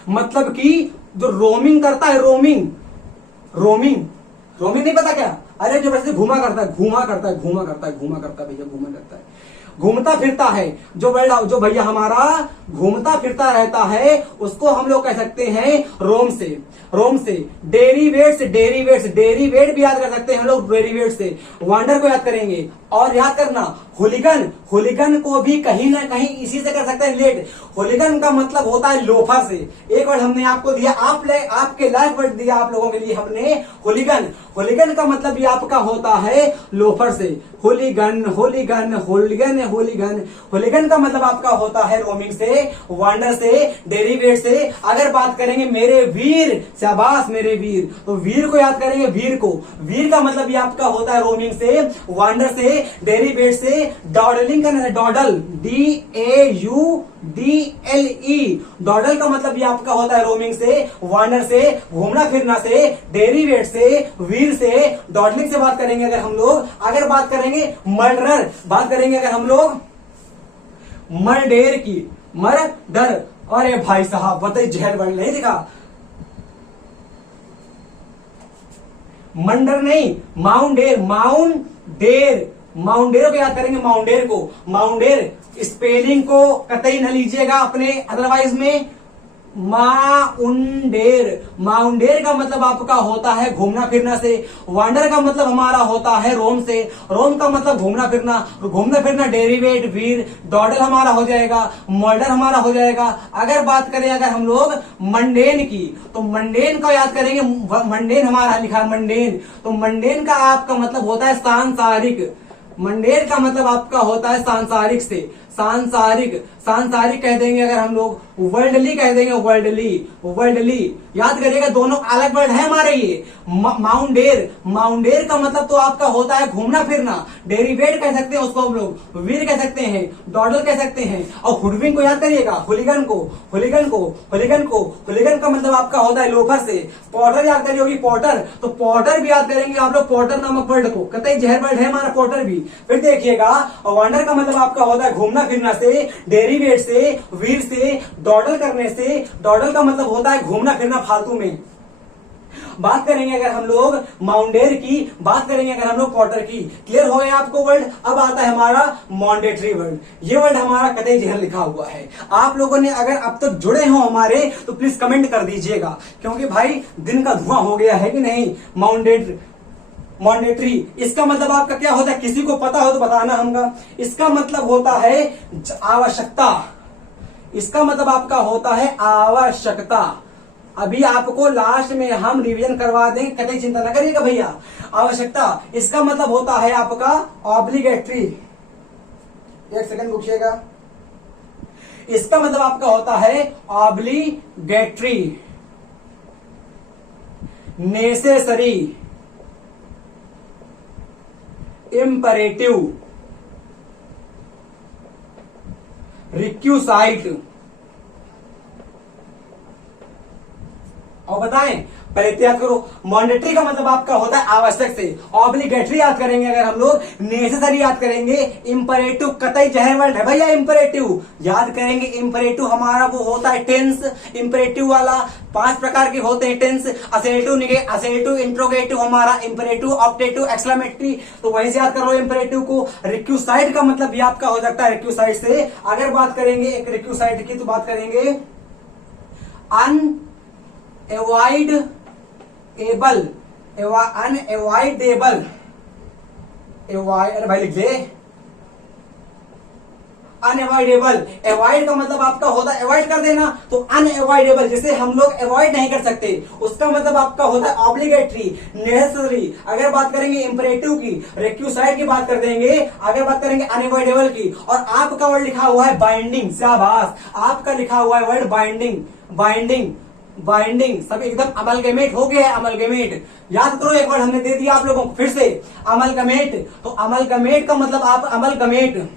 मतलब कि जो रोमिंग करता है, रोमिंग, रोमिंग, रोमिंग नहीं पता क्या? अरे जो वैसे घूमा करता है, घूमा करता है, घूमा करता है, घूमा करता है भैया, घूमा करता है, घूमता फिरता है। जो जो भैया हमारा घूमता फिरता रहता है उसको हम लोग कह सकते हैं रोम से, रोम से। डेरिवेट्स, डेरिवेट्स, डेरिवेट भी याद कर सकते हैं हम लोग डेरिवेट से। वांडर को याद करेंगे, और याद करना हुलिगन, हुलिगन को भी कहीं ना कहीं इसी से कर सकते हैं रिलेट। हुलिगन का मतलब होता है लोफर से। एक वर्ड हमने आपको दिया, आपके लाइफ वर्ड दिया आप लोगों के लिए हमने, हुलिगन। हुलिगन का मतलब भी आपका होता है लोफर से। हुलिगन, हुलिगन, हुलिगन, हुलिगन। हुलिगन का मतलब आपका होता है रोमिंग से, वांडर से, डेरिवेट से। अगर बात करेंगे मेरे वीर, शाबाश मेरे वीर, तो वीर को याद करेंगे, वीर को। वीर का मतलब भी आपका होता है रोमिंग से, वांडर से, डेरिवेट से। डॉडलिंग का मतलब डॉडल, DAUDLE, डॉडल का मतलब भी आपका होता है रोमिंग से, वांडर से, घूमना फिरना से, डेरिवेट से, वीर से। डॉडलिंग से बात करेंगे अगर हम लोग, अगर बात करेंगे मर्डरर, बात करेंगे अगर हम लोग मर्डेर की, मर्डर। अरे भाई साहब बताइए, जहर वर्ड नहीं लिखा, मंडर नहीं, माउंडेर, माउंडेर, माउंडेर को याद करेंगे, माउंडेर को। माउंडेर स्पेलिंग को कतई न लीजिएगा अपने अदरवाइज में, माउंडेर। माउंडेर का मतलब आपका होता है घूमना फिरना से। वांडर का मतलब हमारा होता है रोम से। रोम का मतलब घूमना फिरना, घूमना फिरना डेरिवेट, वीर। डॉडल हमारा हो जाएगा, मर्डर हमारा हो जाएगा। अगर बात करें अगर हम लोग मंडेन की, तो मंडेन का याद करेंगे, मंडेन हमारा लिखा है मंडेन, तो मंडेन का आपका मतलब होता है सांसारिक। मंडेर का मतलब आपका होता है सांसारिक से, सांसारिक, सांसारिक कह देंगे अगर हम लोग। वर्ल्डली कह देंगे, वर्ल्डली, वर्ल्डली। याद करिएगा दोनों अलग वर्ड है हमारे ये। माउंडेर, माउंडेर का मतलब तो आपका होता है घूमना फिरना। डेरिवेट कह सकते हैं उसको हम लोग, वीर कह सकते हैं, डॉडल कह सकते हैं। और हुडविंग को याद करिएगा, हुलिगन को, हुलिगन को, हुलिगन को। हुलिगन का मतलब आपका होता है लोफर से। पॉटर याद करिए होगी, पॉटर, तो पॉटर भी याद करेंगे आप लोग, पॉटर नामक वर्ड को। कतई जहर वर्ड है हमारा पॉटर भी। फिर देखिएगा वांडर का मतलब आपका होता है घूमना फिरना से, डेरिवेट से, वीर से, डॉडल करने से। डॉडल का मतलब होता है घूमना फिरना फालतू में। बात करेंगे अगर हम लोग माउंडेर की, बात करेंगे अगर हम लोग पॉटर की। क्लियर हो गया आपको वर्ड? अब आता है हमारा मॉन्डेटरी वर्ड। ये वर्ड हमारा कतई जहर लिखा हुआ है। आप लोगों ने अगर अब तक जुड़े हो हमारे तो प्लीज कमेंट कर दीजिएगा, क्योंकि भाई दिन का धुआं हो गया है कि नहीं। मॉन्डेटरी, इसका मतलब आपका क्या होता है? किसी को पता हो तो बताना हमका। इसका मतलब होता है आवश्यकता। इसका मतलब आपका होता है आवश्यकता। अभी आपको लास्ट में हम रिवीजन करवा देंगे, कतई चिंता न करिएगा भैया। आवश्यकता, इसका मतलब होता है आपका ऑब्लिगेटरी। एक सेकंड रुकिएगा। इसका मतलब आपका होता है ऑब्लिगेटरी, नेसेसरी, इम्परेटिव, रिक्यूसाइट। और बताएं पहले इतना याद करो। मॉन्डेटरी का मतलब आपका होता है आवश्यक से, ऑब्लिगेटरी याद करेंगे अगर हम लोग, नेसेसरी याद करेंगे, इंपरेटिव कतई जहर वर्ड है भैया इंपरेटिव याद करेंगे। इंपरेटिव हमारा वो होता है टेंस, इंपरेटिव वाला 5 प्रकार के होते हैं टेंस, असेटिव, इंट्रोगेटिव हमारा इंपरेटिव, ऑप्टेटिव, एक्सक्लेमेटरी। तो वहीं से याद कर लो इंपरेटिव को। रिक्यूसाइड का मतलब भी आपका हो सकता है रिक्यूसाइड से। अगर बात करेंगे एक रिक्यूसाइड की तो बात करेंगे अनएवॉइडेबल, अरे भाई लिख ले, अनएवॉइडेबल। अवॉइड का मतलब आपका होता है अवॉइड कर देना, तो अनएवॉइडेबल जिसे हम लोग अवॉइड नहीं कर सकते उसका मतलब आपका होता है ऑब्लिगेटरी, नेसेसरी। अगर बात करेंगे इंपरेटिव की, रिक्यूसाइड की बात कर देंगे। अगर बात करेंगे अनएवॉइडेबल की, और आपका वर्ड लिखा हुआ है बाइंडिंग, शाबाश, आपका लिखा हुआ है वर्ड बाइंडिंग, बाइंडिंग सब एकदम अमलगमेट हो गया है, अमलगमेट। याद करो एक वर्ड हमने दे दिया आप लोगों को फिर से, अमलगमेट। तो अमलगमेट का मतलब आप अमलगमेट,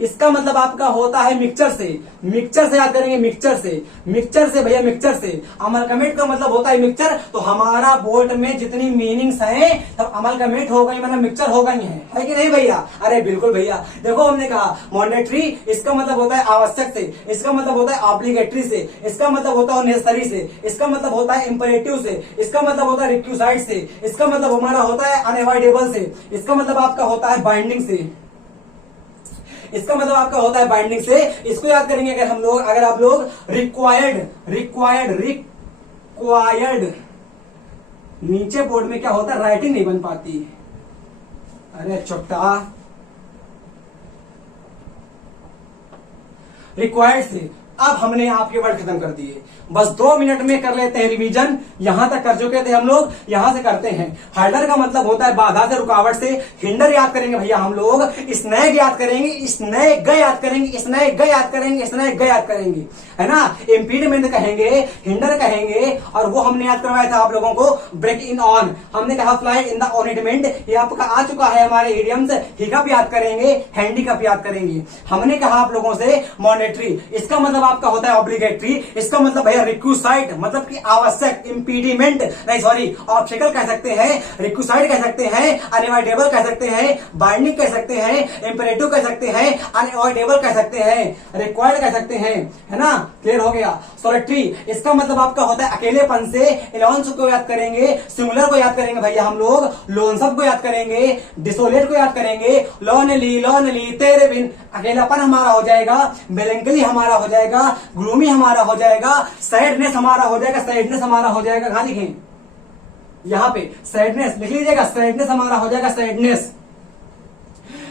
इसका मतलब आपका होता है मिक्सचर से, मिक्सचर से याद करेंगे, मिक्सचर से भैया, मिक्सचर से। अमलगमेट का मतलब होता है मिक्सचर। तो हमारा बोर्ड में जितनी मीनिंग्स हैं सब अमलगमेट हो गई, मतलब मिक्सचर हो गई है कि नहीं भैया? अरे बिल्कुल भैया। देखो हमने कहा मॉन्डेटरी, इसका मतलब होता है आवश्यक से, इसका मतलब होता है ऑब्लिगेटरी से, इसका मतलब होता है नेसेसरी से, इसका मतलब होता है इंपरेटिव से, इसका मतलब होता है रिक्यूसाइड से, इसका मतलब हमारा होता है अनएवॉइडेबल से, इसका मतलब आपका होता है बाइंडिंग से, इसका मतलब आपका होता है बाइंडिंग से। इसको याद करेंगे अगर हम लोग, अगर आप लोग रिक्वायर्ड, नीचे बोर्ड में क्या होता है राइटिंग नहीं बन पाती, अरे छोटा, रिक्वायर्ड से। अब हमने आपके वर्ड खत्म कर दिए, बस 2 मिनट में कर लेते हैं रिवीजन। यहां तक कर चुके थे हम लोग, यहां से करते हैं। हर्डर का मतलब होता है बाधा से, रुकावट से। हिंडर याद करेंगे भैया हम लोग, स्नैग याद करेंगे, स्नैग याद करेंगे, स्नैग याद करेंगे, स्नैग याद करेंगे, है ना। इम्पीडमेंट कहेंगे, हिंडर कहेंगे, और वो हमने याद करवाया था आप लोगों को ब्रेक इन ऑन। हमने कहा फ्लाई इन द ऑनिटमेंट, ये आपका आ चुका है हमारे इडियम्स। हिकअप याद करेंगे, हैंडीकप याद करेंगे। हमने कहा आप लोगों से मॉनेटरी, इसका मतलब आपका होता है ऑब्लिगेटरी, इसका मतलब भैया रिक्यूसाइड मतलब कि आवश्यक, इंपीडिमेंट नहीं सॉरी ऑब्स्टेकल कह सकते हैं, रिक्यूसाइड कह सकते हैं, अनएवॉइडेबल कह सकते हैं, बाइंडिंग कह सकते हैं, इंपरेटिव कह सकते हैं, अनएवॉइडेबल कह सकते हैं, रिक्वायर्ड कह सकते हैं, है ना। क्लियर हो गया। सोलिटरी, इसका मतलब आपका होता है अकेलेपन से। एलोन्स को याद करेंगे, सिंगुलर को याद करेंगे भैया हम लोग, लोनसम को याद करेंगे, डिसोलेट को याद करेंगे, लोनली तेरे बिन, अकेलापन हमारा हो जाएगा, मेलंकली हमारा हो जाएगा, ग्लूमी हमारा हो जाएगा, सैडनेस हमारा हो जाएगा, सैडनेस हमारा हो जाएगा। कहां लिखें? यहां पे सैडनेस लिख लीजिएगा, सैडनेस हमारा हो जाएगा,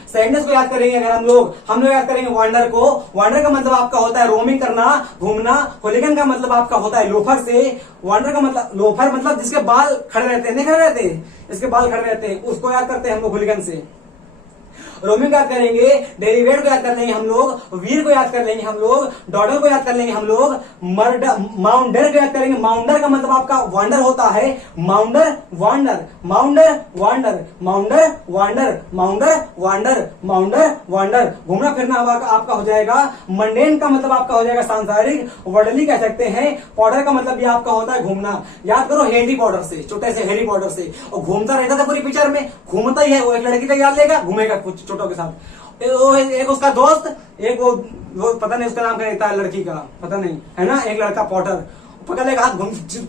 सैडनेस को याद करेंगे अगर हम लोग याद करेंगे वांडर को। वांडर का मतलब आपका होता है रोमिंग करना, घूमना। होलिगन का मतलब आपका होता है लोफर से। वांडर का मतलब, लोफर मतलब जिसके बाल खड़े रहते हैं, नहीं खड़े रहते, इसके बाल खड़े रहते हैं, उसको याद करते हैं हम लोग होलिगन से। रोमिंग याद करेंगे, डेरिवेट को याद कर लेंगे हम लोग, वीर को याद कर लेंगे हम लोग, डॉडल को याद कर लेंगे हम लोग, माउंडर को याद करेंगे। माउंडर का मतलब आपका वांडर होता है, maunder wander, maunder wander, maunder wander, maunder wander, maunder wander, घूमना फिरना आपका हो जाएगा। मंडेन का मतलब आपका हो जाएगा सांसारिक, वर्डली कह सकते हैं। पॉडर का मतलब भी आपका होता है घूमना। याद करो हेरी पॉडर से, छोटे से हेरी पॉडर से, और घूमता रहता था पूरी पिक्चर में, घूमता ही है वो, एक लड़की का याद लेगा, घूमेगा कुछ छोटों के साथ। एक उसका दोस्त, एक वो पता नहीं उसका नाम क्या रहता है लड़की का, पता नहीं, है ना। एक लड़का पॉटर पकड़ लेगा हाथ,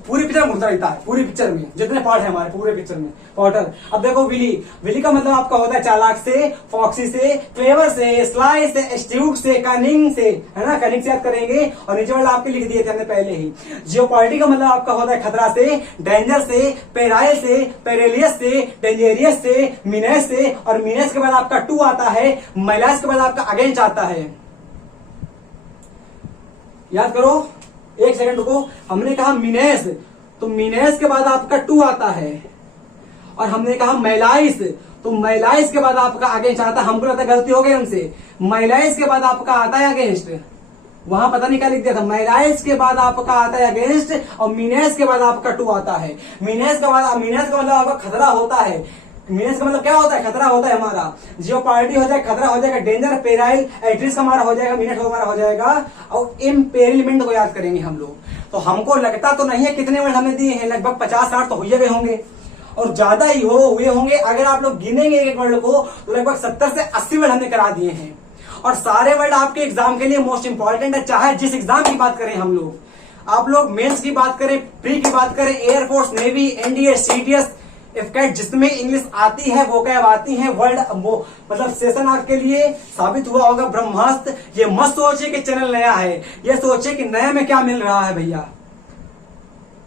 पूरी पिक्चर घूमता रहता है, पूरी पिक्चर में जितने पार्ट है हमारे पूरे पिक्चर में, पॉटर। अब देखो विली का मतलब आपका होता है चालाक से, फॉक्सी से, क्लेवर से, स्लाई से, एस्ट्यूट से, कनिंग से, है ना। कनिंग से याद करेंगे, और नीचे वाला आपके लिख दिए थे हमने पहले ही। जियोपॉलिटी का मतलब आपका होता है खतरा से, डेंजर से, पेराइल से, पेरेलियस से, डेंजेरियस से, मिनेस से, और मिनेस के बाद आपका टू आता है, मैलास के बाद आपका अगेंस्ट आता है। याद करो, एक सेकंड रुको। हमने कहा मिनेस, तो मिनेस के बाद आपका टू आता है, और हमने कहा मैलाइस, तो मैलाइस के बाद आपका अगेंस्ट आता है। हमको लगता है गलती हो गई हमसे, मैलाइस के बाद आपका आता है अगेंस्ट, वहां पता नहीं क्या लिख दिया था। मैलाइस के बाद आपका आता है अगेंस्ट, और मिनेस के बाद आपका टू आता है। मिनेस का मतलब आपका खतरा होता है। मीनेस का मतलब क्या होता है? खतरा होता है हमारा। जियोपॉलिटी हो जाएगा, खतरा हो जाएगा, डेंजर, पेराइल, एट्रिस हमारा हो जाएगा, मिनेट हमारा हो जाएगा, और इम्पेरिलमेंट को याद करेंगे हम लोग। तो हमको लगता तो नहीं है कितने वर्ड हमने दिए हैं, लगभग 50-60 तो हुए होंगे और ज्यादा ही हुए होंगे। अगर आप लोग गिनेंगे एक वर्ड को तो लगभग 70 से 80 वर्ड हमने करा दिए हैं और सारे वर्ड आपके एग्जाम के लिए मोस्ट इंपॉर्टेंट है। चाहे जिस एग्जाम की बात करें हम लोग, आप लोग मेंस की बात करें, प्री की बात करें, एयरफोर्स, नेवी, एनडीए, सीटीएस, इफकैट, जिसमें इंग्लिश आती है, वोकैब आती है, वर्ड मतलब सेशन आपके लिए साबित हुआ होगा ब्रह्मास्त्र। ये मत सोचिए कि चैनल नया है, ये सोचिए कि नया में क्या मिल रहा है भैया।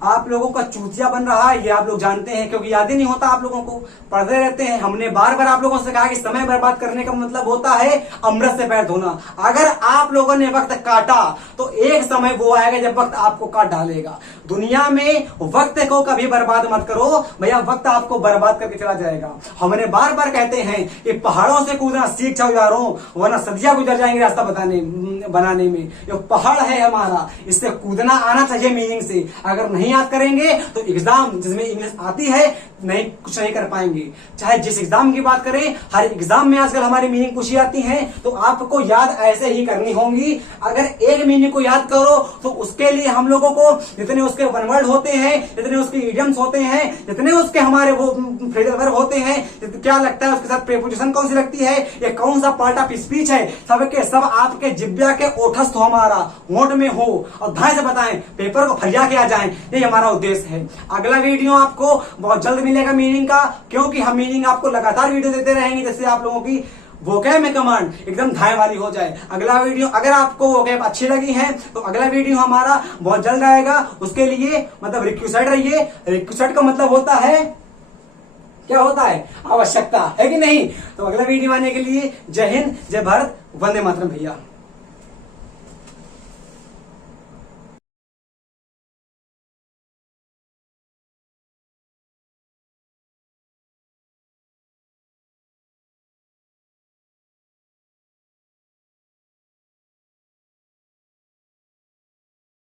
आप लोगों का चूतिया बन रहा है, ये आप लोग जानते हैं, क्योंकि याद ही नहीं होता आप लोगों को, पढ़ते रहते हैं। हमने बार बार आप लोगों से कहा कि समय बर्बाद करने का मतलब होता है अमृत से पैर धोना। अगर आप लोगों ने वक्त काटा तो एक समय वो आएगा जब वक्त आपको काट डालेगा। दुनिया में वक्त को कभी बर्बाद मत करो भैया, वक्त आपको बर्बाद करके चला जाएगा। हमने बार बार कहते हैं कि पहाड़ों से कूदना सीख जाओ यारों, वरना सदियां गुजर जाएंगे रास्ता बनाने में। ये पहाड़ है हमारा, इससे कूदना आना चाहिए मीनिंग से। अगर नहीं याद करेंगे तो एग्जाम जिसमें इंग्लिश आती है नहीं, कुछ नहीं कर पाएंगे। चाहे जिस एग्जाम की बात करें, हर एग्जाम में आजकल हमारी मीनिंग पूछी जाती है, तो आपको याद ऐसे ही करनी होंगी। अगर एक मीनिंग को याद करो तो उसके लिए हम लोगों को जितने उसके वन वर्ड होते हैं, जितने उसके इडियम्स होते हैं, जितने उसके हमारे वो फ्रेजल वर्ब होते हैं, क्या लगता है उसके साथ प्रीपोजिशन कौन सी लगती है, ये कौन सा पार्ट ऑफ स्पीच है, सबके सब आपके जिब्या के ओठस्थ हो, हमारा होंठ में हो और धाय से बताएं, पेपर को फरिया के आ जाएं। ये हमारा उद्देश्य है। अगला वीडियो आपको बहुत जल्द मिलेगा मीनिंग का, क्योंकि हम मीनिंग आपको लगातार वीडियो देते रहेंगे, जिससे आप लोगों की वोकैब में कमांड एकदम धाय वाली हो जाए। अगला वीडियो अगर आपको वोकैब अच्छी लगी है तो अगला वीडियो हमारा बहुत जल्द आएगा। उसके लिए मतलब रिक्वेस्ट रहिए। रिक्वेस्ट का मतलब होता है, क्या होता है, आवश्यकता है कि नहीं। तो अगला वीडियो आने के लिए जय हिंद, जय भारत, वंदे मातरम भैया।